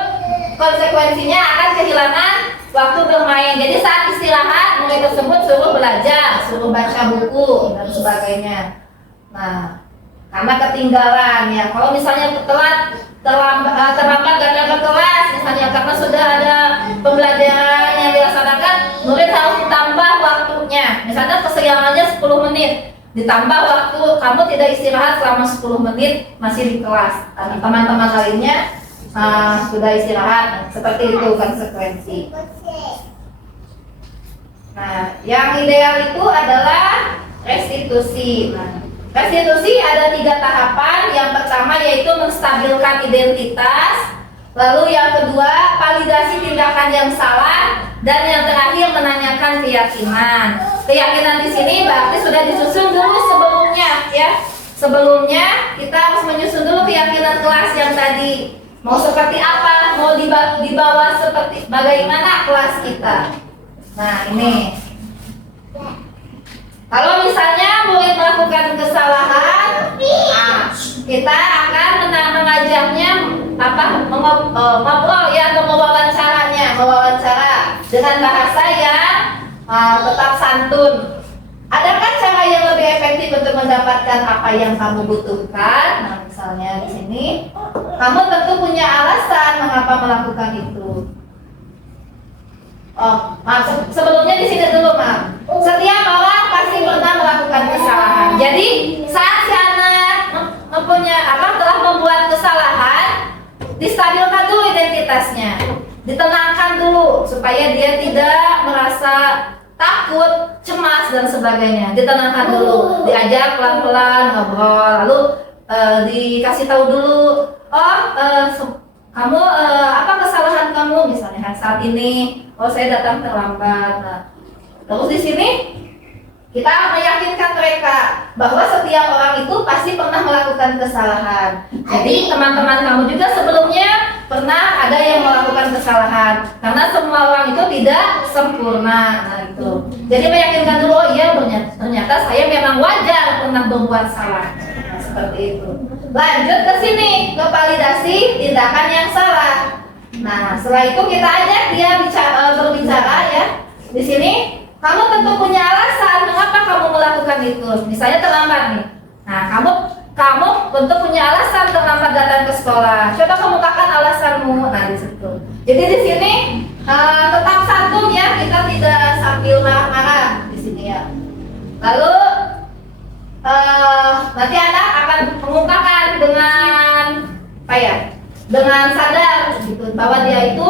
konsekuensinya akan kehilangan waktu bermain. Jadi saat istirahat murid tersebut suruh belajar, suruh baca buku dan sebagainya. Nah, karena ketinggalan ya. Kalau misalnya terlambat datang ke kelas, misalnya karena sudah ada pembelajaran yang dilaksanakan, murid harus ditambah waktunya. Misalnya kesiangannya 10 menit, ditambah waktu kamu tidak istirahat selama 10 menit masih di kelas. Teman-teman lainnya sudah istirahat. Seperti itu konsekuensi. Nah, yang ideal itu adalah restitusi. Nah, restitusi ada 3 tahapan. Yang pertama yaitu menstabilkan identitas, lalu yang kedua validasi tindakan yang salah, dan yang terakhir menanyakan keyakinan. Keyakinan di sini berarti sudah disusun dulu sebelumnya ya. Sebelumnya kita harus menyusun dulu keyakinan kelas yang tadi. Mau seperti apa? Mau dibawa seperti bagaimana kelas kita? Nah, ini. Kalau misalnya murid melakukan kesalahan, nah, kita akan mengajarnya ngobrol ya, atau mewawancara dengan bahasa yang tetap santun. Adakah cara yang lebih efektif untuk mendapatkan apa yang kamu butuhkan? Nah, misalnya di sini, kamu tentu punya alasan mengapa melakukan itu. Oh, maaf, sebelumnya di sini dulu, maaf. Setiap orang pasti pernah melakukan kesalahan. Jadi saat si anak telah membuat kesalahan, distabilkan dulu identitasnya, ditenangkan dulu supaya dia tidak merasa takut, cemas dan sebagainya. Ditenangkan dulu, diajak pelan-pelan ngobrol, lalu dikasih tahu dulu, kamu apa kesalahan kamu misalnya saat ini? Oh, saya datang terlambat. Nah, terus di sini kita meyakinkan mereka bahwa setiap orang itu pasti pernah melakukan kesalahan. Jadi teman-teman kamu juga sebelumnya pernah ada yang melakukan kesalahan. Karena semua orang itu tidak sempurna. Nah, itu. Jadi meyakinkan dulu, oh iya ternyata saya memang wajar pernah berbuat salah. Nah, seperti itu. Lanjut ke sini, ke validasi tindakan yang salah. Nah, setelah itu kita ajak dia berbicara ya. Di sini kamu tentu punya alasan mengapa kamu melakukan itu. Misalnya terlambat nih. Nah, kamu tentu punya alasan terlambat datang ke sekolah. Coba kemukakan alasanmu. Nah, di situ. Jadi di sini tetap santun ya. Kita tidak sambil marah-marah di sini ya. Lalu nanti anak akan mengungkapkan dengan apa ya? Dengan sadar gitu bahwa dia itu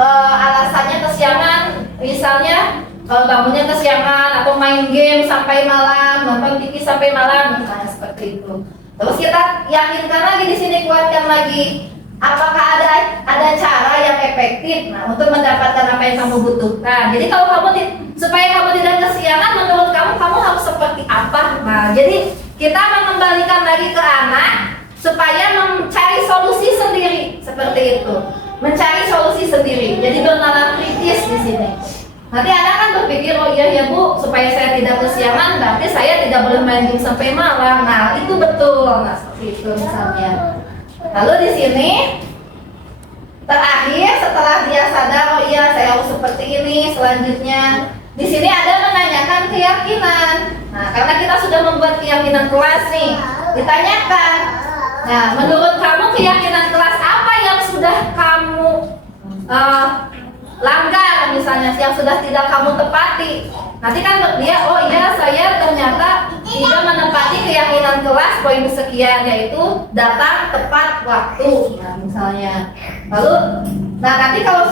alasannya kesiangan, misalnya bangunnya kesiangan atau main game sampai malam, nonton TV sampai malam, misalnya seperti itu. Terus kita yakinkan lagi di sini, kuatkan lagi, apakah ada cara yang efektif untuk mendapatkan apa yang kamu butuhkan. Jadi kalau supaya kamu tidak kesiangan, menurut kamu harus seperti apa? Nah, jadi kita mengembalikan lagi ke anak supaya mencari solusi sendiri, seperti itu. Mencari solusi sendiri. Jadi bernalar kritis di sini. Nanti anak kan berpikir, oh iya ya Bu, supaya saya tidak kesiangan, berarti saya tidak boleh main game sampai malam. Nah, itu betul. Nah, seperti itu misalnya. Lalu di sini terakhir setelah dia sadar, oh iya saya harus seperti ini, selanjutnya di sini ada menanyakan keyakinan. Nah, karena kita sudah membuat keyakinan kelas nih, ditanyakan. Nah, menurut kamu keyakinan kelas apa yang sudah kamu langgar, misalnya yang sudah tidak kamu tepati? Nanti kan dia, oh iya saya ternyata tidak menepati keyakinan kelas poin sekian, yaitu datang tepat waktu. Nah, misalnya. Lalu Nah, nanti kalau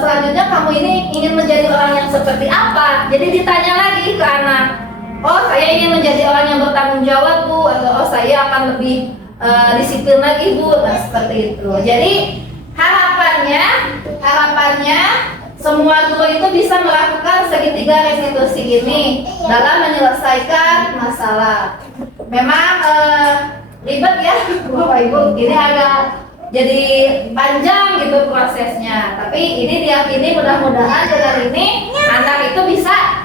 selanjutnya kamu ini ingin menjadi orang yang seperti apa? Jadi ditanya lagi ke anak. Oh, saya ingin menjadi orang yang bertanggung jawab, Bu. Atau oh, saya akan lebih disiplin lagi, Bu. Nah, seperti itu. Jadi harapannya semua guru itu bisa melakukan segitiga restitusi ini dalam menyelesaikan masalah. Memang ribet ya, Bapak Ibu. Ini agak jadi panjang gitu prosesnya. Tapi ini diyakini mudah-mudahan dengan ini anak itu bisa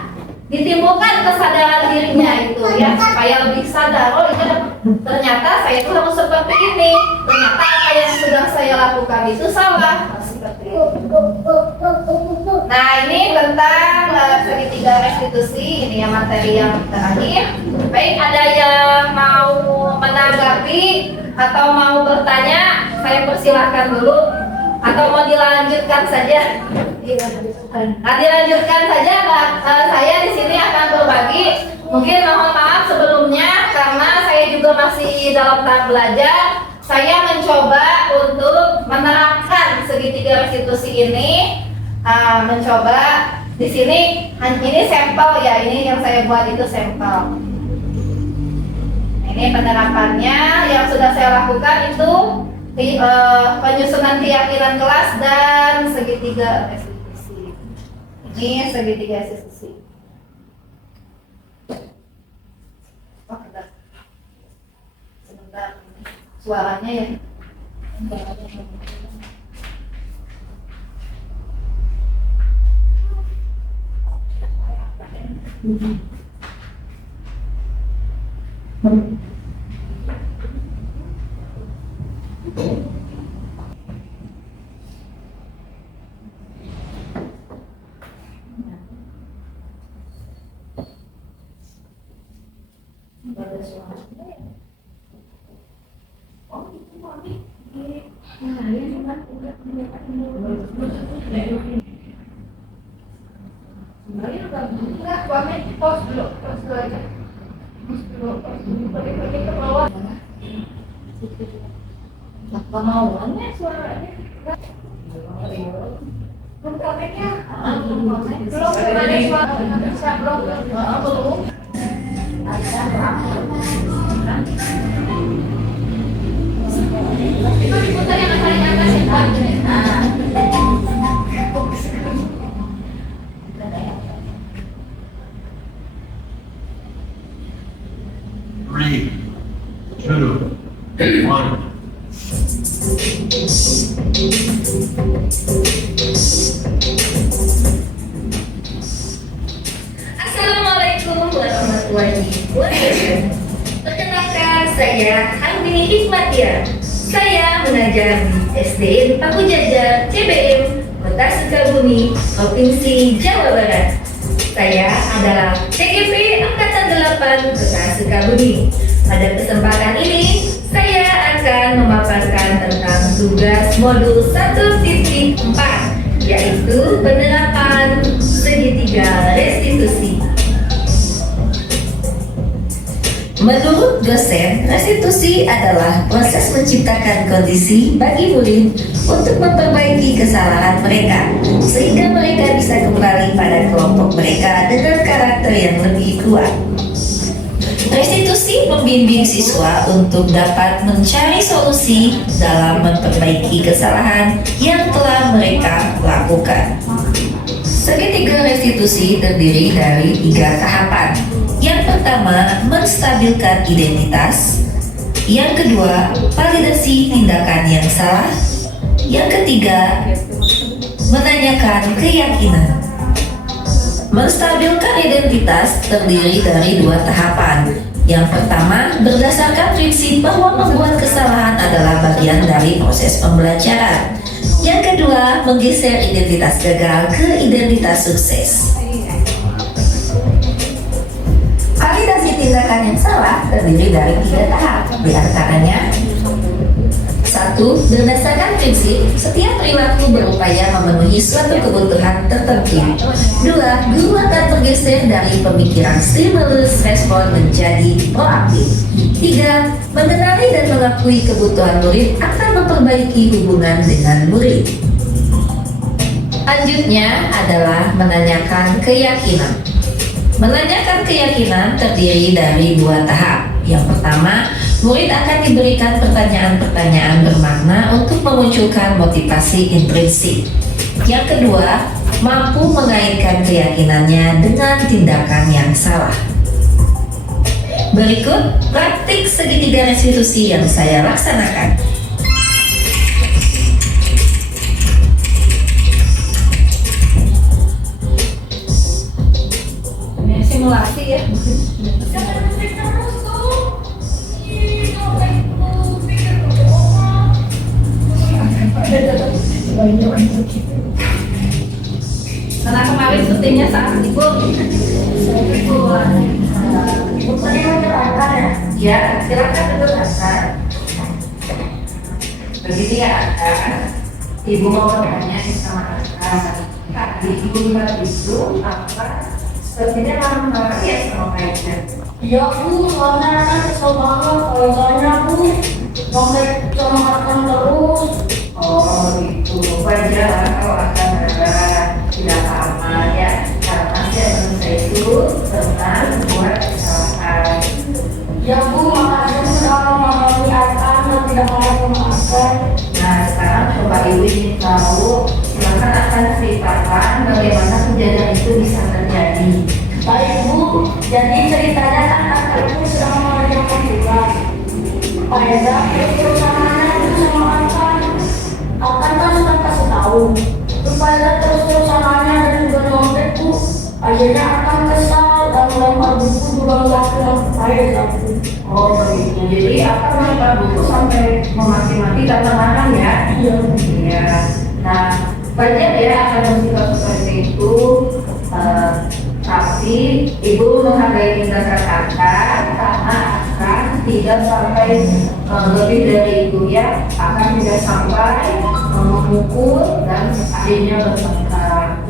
ditimbulkan kesadaran dirinya itu ya, supaya lebih sadar. Oh iya, ternyata saya itu harus seperti ini. Ternyata apa yang sudah saya lakukan itu salah. Seperti itu. Nah, ini tentang segitiga restitusi. Ini yang materi yang terakhir. Baik, ada yang mau menanggapi atau mau bertanya? Saya persilahkan dulu. Atau mau dilanjutkan saja? Nah, dilanjutkan saja, Mbak. Saya di sini akan berbagi. Mungkin mohon maaf sebelumnya karena saya juga masih dalam tahap belajar. Saya mencoba untuk menerapkan segitiga restitusi ini. Mencoba di sini. Ini sampel ya. Ini yang saya buat itu sampel. Ini penerapannya yang sudah saya lakukan itu penyusunan keyakinan kelas dan segitiga restitusi. Ini segitiga restitusi. Oh, sebentar. Suaranya ya. Kemauannya suaranya belum komennya belum ada suara belum itu diputar yang paling atas ya. Three, two, one. Assalamualaikum warahmatullahi wabarakatuh. Perkenalkan, saya Hamdini Hikmatia. Saya mengajar di SD Paku Jajar CBM Kota Sukabumi, Provinsi Jawa Barat. Saya adalah TGP Angkatan 8 Kota Sukabumi. Pada kesempatan ini, saya akan memaparkan tentang tugas modul 1.4, yaitu penerapan segitiga restitusi. Menurut dosen, restitusi adalah proses menciptakan kondisi bagi murid untuk memperbaiki kesalahan mereka, sehingga mereka bisa kembali pada kelompok mereka dengan karakter yang lebih kuat. Restitusi membimbing siswa untuk dapat mencari solusi dalam memperbaiki kesalahan yang telah mereka lakukan. Segitiga restitusi terdiri dari 3 tahapan. Yang pertama, menstabilkan identitas. Yang kedua, validasi tindakan yang salah. Yang ketiga, menanyakan keyakinan. Menstabilkan identitas terdiri dari 2 tahapan. Yang pertama, berdasarkan prinsip bahwa membuat kesalahan adalah bagian dari proses pembelajaran. Yang kedua, menggeser identitas gagal ke identitas sukses. Validasi tindakan yang salah terdiri dari 3 tahap, di antaranya 1. Berdasarkan prinsip, setiap perilaku berupaya memenuhi suatu kebutuhan tertentu. 2. Guru akan bergeser dari pemikiran stimulus respon menjadi proaktif. 3. Mengenali dan mengakui kebutuhan murid akan memperbaiki hubungan dengan murid. Selanjutnya adalah menanyakan keyakinan. Menanyakan keyakinan terdiri dari 2 tahap. Yang pertama, murid akan diberikan pertanyaan-pertanyaan bermakna untuk memunculkan motivasi intrinsik. Yang kedua, mampu mengaitkan keyakinannya dengan tindakan yang salah. Berikut praktik segitiga restitusi yang saya laksanakan. Ini simulasi ya. Karena kemarin syutingnya saat ibu. Ya, silakan duduk Hasan. Begini ya, Ibu mau bertanya sama Hasan. Kak, di ibu lihat itu apa? Sepertinya lama ya sama kayaknya. Ya Bu, soalnya kan kesel banget kalau soalnya Bu sampai sama makan terus. Oh gitu, wajar lah kalau akan tidak lama ya. Karena setiap manusia itu pernah membuat kesalahan. Ya Bu, makasih sudah memahami akan dan tidak mau memaafkan. Nah sekarang coba ibu ingin tahu, silakan akan ceritakan bagaimana kejadian itu bisa terjadi. Baik Bu, jadi ceritanya kan kakak itu sedang mengerjakan tugas. Pak Eza terus-terusannya itu sama Akan. Akan kan sudah kasih tahu. Terus Pak Eza terus-terusannya dan juga nyontek Bu. Akhirnya Akan kesal dan melempar buku juga melakukan Pak Eza Bu. Oh begitu, jadi akan melempar buku sampai memaki-maki dan menahan ya? Iya. Iya. Nah wajar ya akan bersikap seperti itu. Tapi ibu menghargai tindakan akan karena akan tidak sampai lebih dari itu ya, akan tidak sampai memukul dan akhirnya bertengkar.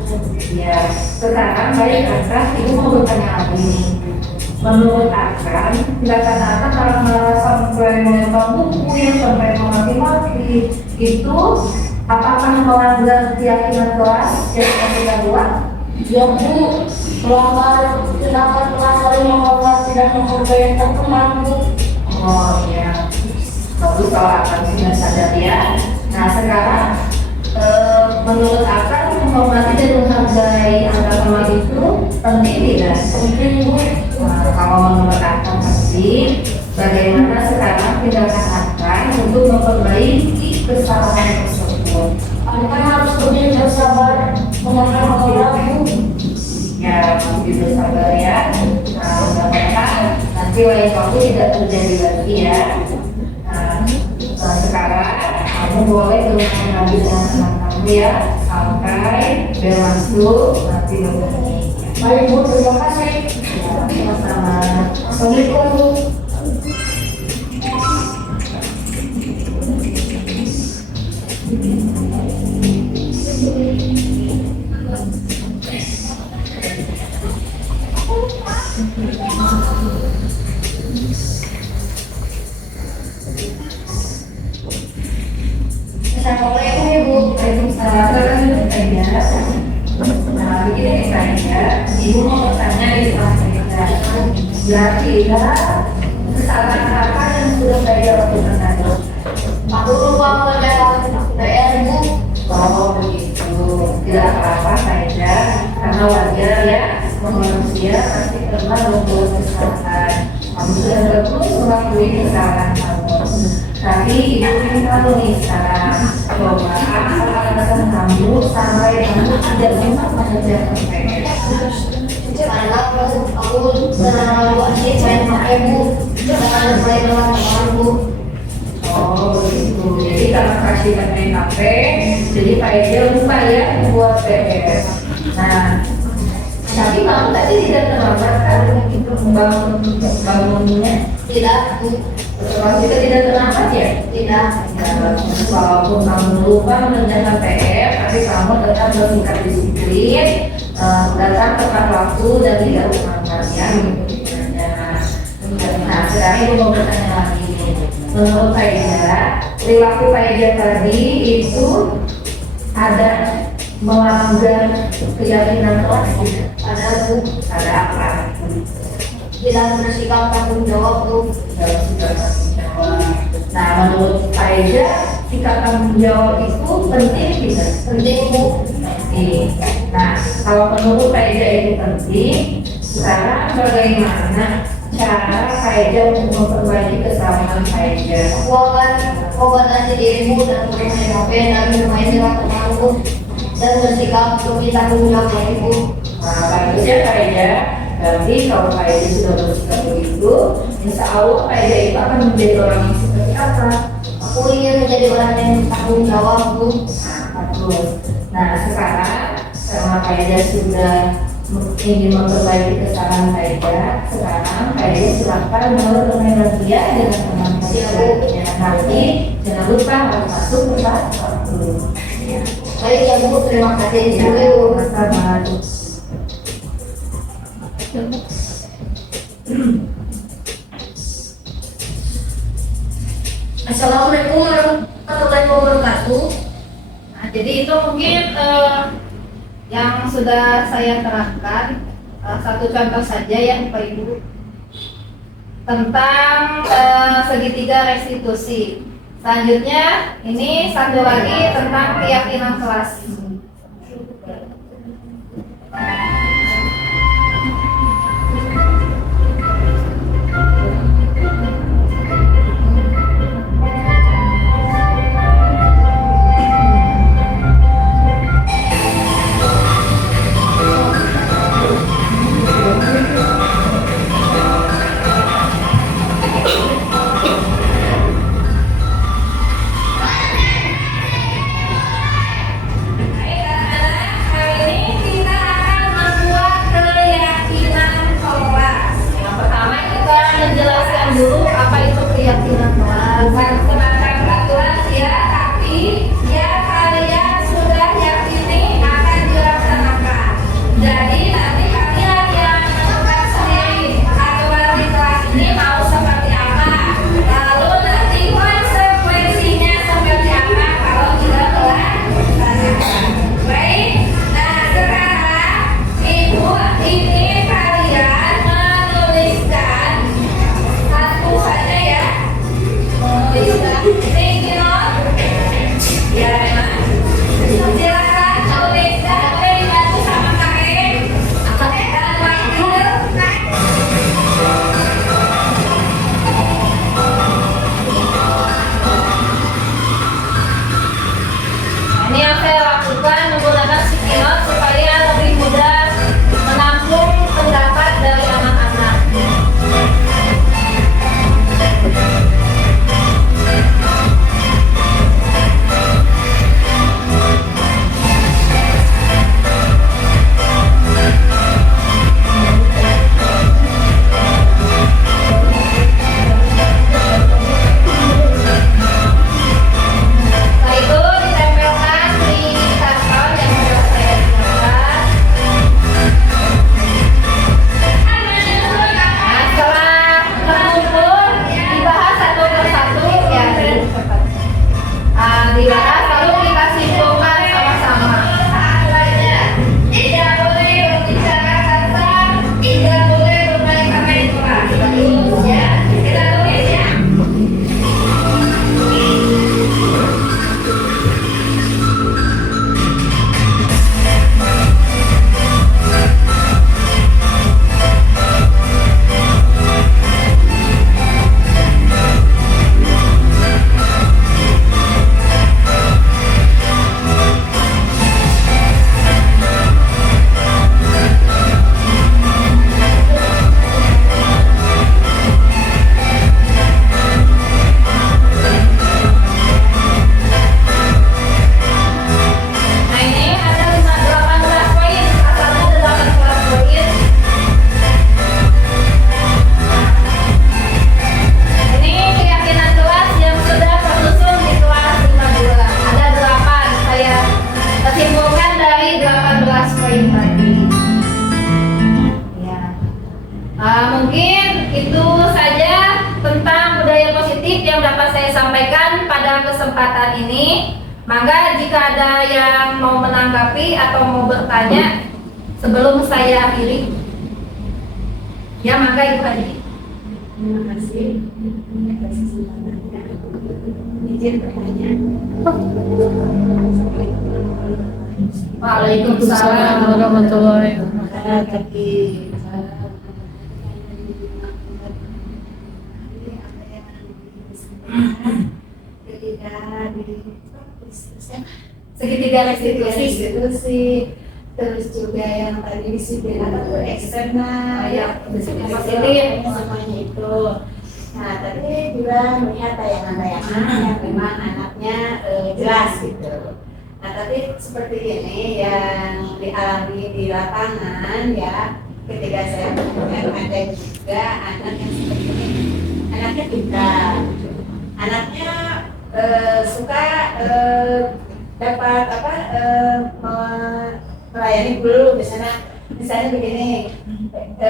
Ya, sekarang baik akan ibu mau bertanya lagi nih. Menurut akan tindakan akan kalau sampai melempar buku yang sampai memaki-maki itu apakah melanggar keyakinan kelas yang kita buat? Ya Bu, melanggar tindakan kelas dari menghormati dan menghargai teman Bu. Oh iya, bagus kalau akan sudah sadar ya. Nah sekarang menurut akan menghormati dan menghargai antar teman itu penting tidak? Penting Bu. Nah, kalau menurut akan penting, bagaimana sekarang tindakan akan untuk memperbaiki kesalahan tersebut? Akan harus lebih bersabar memaafkan orang Bu. Ya, masih bersabar ya. Nah, mudah-mudahan nanti lain waktu tidak terjadi lagi ya. Nah, sekarang kamu boleh bermain lagi dengan teman kamu ya, sampai bel masuk nanti berbunyi. Baik Bu, terima kasih. Ya, sama-sama. Assalamualaikum Bu. Assalamualaikum Ibu. Waalaikumsalam. Nah, begini saya, Ibu mau bertanya di kelas kita. Kira-kira kesalahan apa yang sudah saya lakukan tadi? Aku lupa mengerjakan PR Bu. Oh begitu, tidak apa-apa saja, karena wajar ya, manusia pasti pernah membuat kesalahan. Kamu sudah bagus mengakui kesalahan kamu. Tapi ibu ingin tahu nih sekarang, coba apa alasan kamu sampai kamu tidak bisa mengerjakan PR? Karena aku terlalu asik main pakai Bu. Jangan mulai dengan Bu. Oh begitu, jadi karena kasih main HP, jadi Pak Eja lupa ya buat PR. Nah, tapi kamu tadi tidak terlambat kan itu bangunnya? Tidak Bu. Kalau kita tidak terlambat ya? Tidak. Walaupun kamu lupa mengerjakan PR, tapi kamu tetap bersikap disiplin, datang tepat waktu dan tidak terlambat ya. Nah, sekarang ibu mau bertanya lagi. Menurut Pak Eja, perilaku Pak Eja tadi itu ada melanggar keyakinan kelas gitu. Ada Bu, ada apa? Tidak bersikap tanggung jawab tuh. Dalam sikap tanggung jawab. Nah, menurut Aida, sikap tanggung jawab itu penting tidak? Penting Bu. Penting. Nah, kalau menurut Aida itu penting, sekarang bagaimana cara Aida untuk memperbaiki kesalahan Aida? Aku akan membatasi dirimu dan bermain HP dan bermain dengan temanku dan bersikap lebih tanggung jawab dariku. Nah, bagusnya Aida. Nanti kalau Aida sudah bersikap begitu, insya Allah Aida itu akan menjadi orang yang seperti apa? Aku ingin menjadi orang yang tanggung jawab Bu. Nah, bagus. Nah, sekarang karena Aida sudah ingin memperbaiki kesalahan Aida, sekarang Aida silakan bermain lagi ya dengan teman Aida. Nanti jangan lupa harus masuk tepat waktu. Baik ya Bu, terima kasih. Ya, sama-sama. Assalamualaikum warahmatullahi wabarakatuh. Nah, jadi itu mungkin yang sudah saya terangkan, satu contoh saja ya Bapak Ibu, tentang segitiga restitusi. Selanjutnya ini satu lagi tentang keyakinan kelas. Dulu apa itu keyakinan kelas? Bukan semacam kelas ya, tapi ya kalian sudah yakini akan dilaksanakan. Jadi nanti kalian yang menentukan sendiri aturan di kelas ini mau seperti apa. Lalu nanti konsekuensinya seperti apa kalau tidak dilaksanakan. Baik, nah sekarang Ibu ini kalian menuliskan satu saja ya, menuliskan tinggi not ya memang silakan tuliskan dibantu sama kakek dan waktu. Ini yang saya lakukan menggunakan sticky note supaya lebih mudah menampung pendapat dari anak-anak. Setelah itu ditempelkan di karton yang sudah saya siapkan. Nah, setelah terkumpul dibahas satu persatu ya, dibahas lalu kita simpulkan sama-sama. Tidak boleh berbicara kasar, tidak boleh bermain-main keras. Ya, kita tulis ya. Nah ini ada 18 poin, asalnya 18 poin. Ini keyakinan kelas yang sudah tersusun di kelas 52. Ada 8, saya kesimpulkan dari 18 poin tadi. Ya. Mungkin itu saja tentang budaya positif yang dapat saya sampaikan pada kesempatan ini. Mangga jika ada yang mau menanggapi atau mau bertanya sebelum saya akhiri. Ya, mangga Ibu Haji. Terima kasih atas kesempatannya. Izin bertanya. Waalaikumsalam warahmatullahi wabarakatuh. Ketika di segitiga restitusi. institusi, terus juga yang tadi disiplin apa tuh eksternal, Ya, disiplin positif. semuanya itu. Nah, tadi juga melihat tayangan-tayangan yang memang anaknya jelas gitu. Nah, tapi seperti ini yang dialami di lapangan ya, ketika saya melihat ada juga anak yang seperti ini, anaknya pintar, anaknya suka dapat apa melayani guru misalnya begini,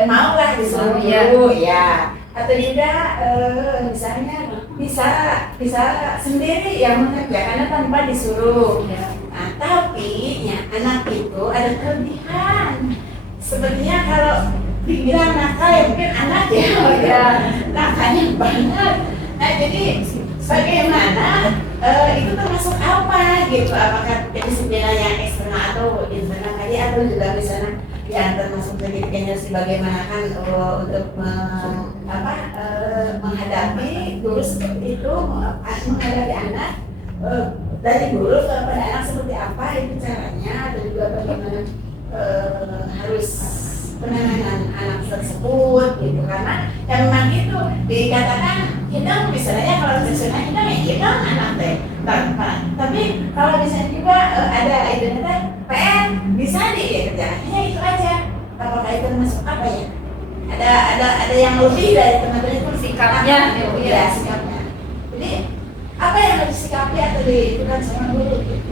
maulah disuruh guru ya, atau juga misalnya bisa sendiri yang mengerjakannya tanpa disuruh. Nah, tapi ya, anak itu ada kelebihan. Sebenarnya kalau dibilang nakal ya mungkin anak ya, nakalnya banget. Nah, jadi bagaimana itu termasuk apa gitu? Apakah disiplin yang eksternal atau internal tadi, atau juga misalnya yang termasuk dari energi bagaimana kan untuk menghadapi guru seperti itu, menghadapi anak dari guru kepada anak seperti apa itu caranya, dan juga bagaimana harus penanganan anak tersebut gitu, karena yang memang itu dikatakan hidang misalnya, kalau misalnya hidang ya hidang anak teh, tapi kalau misalnya juga ada identitas PR bisa dikerjakannya itu aja. Apakah itu termasuk apa ya? Ada yang lebih dari teman-teman itu Sikapnya, ya sikapnya. Jadi apa yang harus disikapi atau dilakukan sama guru gitu?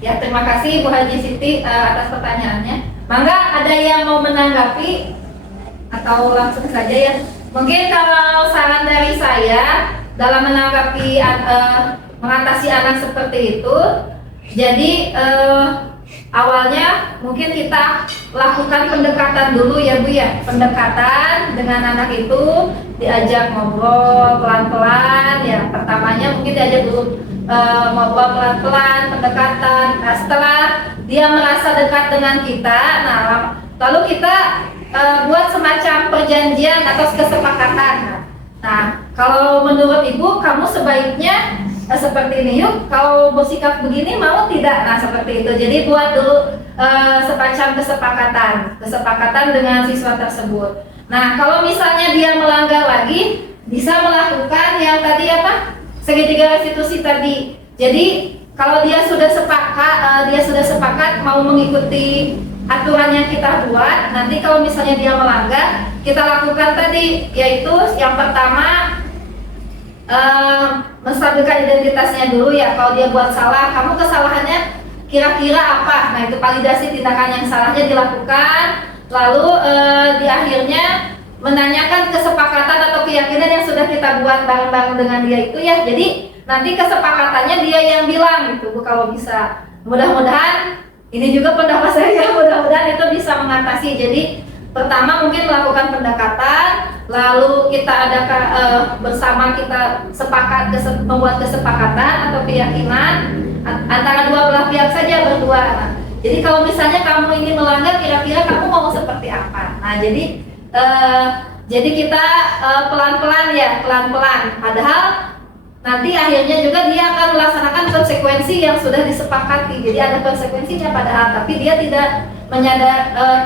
Ya, terima kasih Bu Haji Siti atas pertanyaannya. Mangga ada yang mau menanggapi atau langsung saja ya? Mungkin kalau saran dari saya dalam menanggapi mengatasi anak seperti itu, jadi awalnya mungkin kita lakukan pendekatan dulu ya Bu ya, pendekatan dengan anak itu, diajak ngobrol pelan-pelan ya. Pertamanya mungkin diajak dulu ngobrol pelan-pelan, pendekatan. Nah, setelah dia merasa dekat dengan kita, nah lalu kita buat semacam perjanjian atau kesepakatan. Nah, kalau menurut Ibu, kamu sebaiknya seperti ini yuk, kalau bersikap begini mau tidak? Nah, seperti itu. Jadi buat dulu semacam kesepakatan dengan siswa tersebut. Nah, kalau misalnya dia melanggar lagi, bisa melakukan yang tadi apa? Segitiga restitusi tadi. Jadi kalau dia sudah sepakat mau mengikuti aturan yang kita buat, nanti kalau misalnya dia melanggar, kita lakukan tadi, yaitu yang pertama menstabilkan identitasnya dulu ya. Kalau dia buat salah, kamu kesalahannya kira-kira apa? Nah, itu validasi tindakan yang salahnya dilakukan. Lalu di akhirnya menanyakan kesepakatan atau keyakinan yang sudah kita buat bareng-bareng dengan dia itu ya. Jadi nanti kesepakatannya dia yang bilang gitu Bu, kalau bisa. Mudah-mudahan ini juga pendapat saya, mudah-mudahan itu bisa mengatasi. Jadi pertama mungkin melakukan pendekatan, lalu kita ada bersama kita membuat kesepakatan atau keyakinan antara dua belah pihak saja berdua. Nah, jadi kalau misalnya kamu ini melanggar, kira-kira kamu mau seperti apa? Nah, jadi kita pelan-pelan ya, pelan-pelan. Padahal nanti akhirnya juga dia akan melaksanakan konsekuensi yang sudah disepakati. Jadi ada konsekuensinya padahal, tapi dia tidak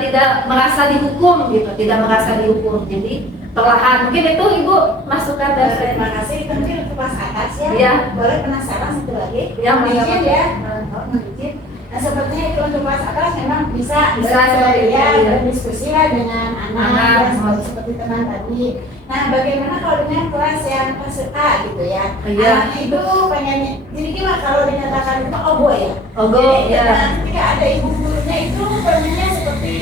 tidak merasa dihukum gitu, tidak merasa dihukum. Jadi perlahan. Mungkin itu Ibu masukan dari saya. Terima kasih. Mungkin untuk kelas atas ya. Iya. Boleh penasaran satu lagi? Yang izin ya. Izin. Nah, sepertinya itu untuk kelas atas memang bisa seperti ya, itu, ya. berdiskusi lah dengan anak ya, seperti teman tadi. Nah, bagaimana kalau dengan kelas yang kelas A gitu ya? Iya. Anaknya itu pengen, jadi gimana kalau dinyatakan itu ogo ya? Ogo, jadi, ya. ketika ada ibu gurunya itu pengennya seperti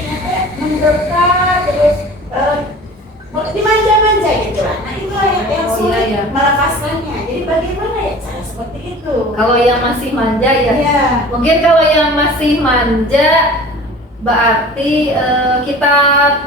mendekat terus dimanja-manja gitu lah. Nah, itu yang sulit iya. melepaskannya. Jadi bagaimana ya cara seperti itu Kalau yang masih manja ya. Iya. Mungkin kalau yang masih manja berarti kita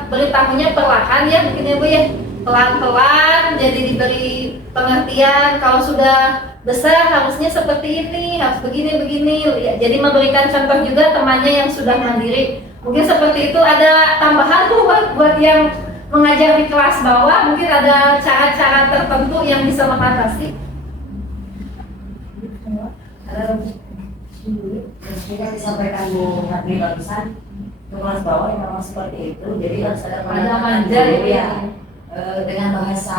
beritahunya perlahan ya mungkin ya Bu ya. Pelan-pelan jadi diberi pengertian. Kalau sudah besar harusnya seperti ini, harus begini ya, jadi memberikan contoh juga temannya yang sudah mandiri. Mungkin seperti itu. Ada tambahan tuh buat yang mengajar di kelas bawah, mungkin ada cara-cara tertentu yang bisa mengatasi. Jika disampaikan Bu Hatri barusan ke kelas bawah yang memang seperti itu, jadi harus ada manja dulu ya. Dengan bahasa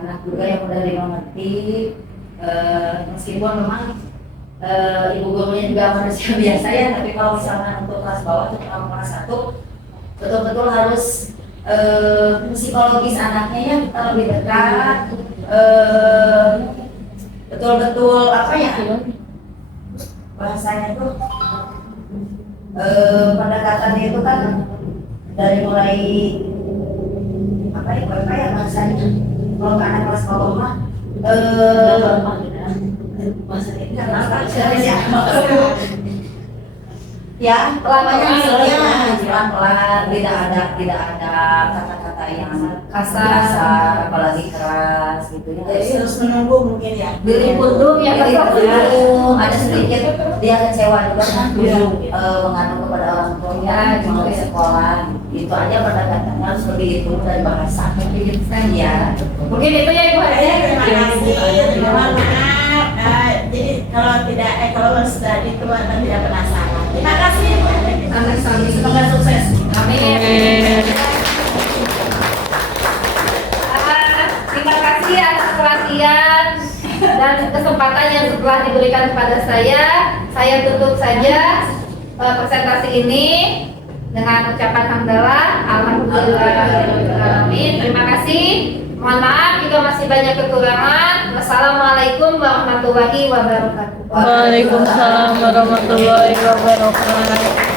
anak juga yang mudah dimengerti, meskipun memang ibu gurunya juga manusia biasa ya, tapi kalau misalnya untuk kelas bawah terutama kelas 1 betul-betul harus psikologis anaknya ya kita lebih dekat, betul-betul apa ya bahasanya tuh pendekatannya itu kan dari mulai apa ya bahasanya kalau ke anak kelas bawah mah bahasanya itu kan apa ya pelan-pelan tidak ada kata-kata yang kasar apalagi keras gitu ya. Jadi terus menunggu mungkin ya. Diri pundung ya Jadi Kak. ada sedikit dia kecewa juga kan mengandung kepada orang tuanya mau ke sekolah itu aja pendekatannya harus lebih itu dari bahasa kan ya. Mungkin itu ya Ibu Hati. Terima kasih. Mohon maaf. Jadi kalau sudah ditua dan tidak penasaran. Terima kasih. Anak sami Semoga sukses. Amin. Terima kasih atas perhatian dan kesempatan yang telah diberikan kepada saya. Saya tutup saja presentasi ini dengan ucapan hamdalah, alhamdulillahirobbilalamin. Terima kasih. Mohon maaf jika masih banyak kekurangan. Wassalamualaikum warahmatullahi wabarakatuh. Waalaikumsalam warahmatullahi wabarakatuh.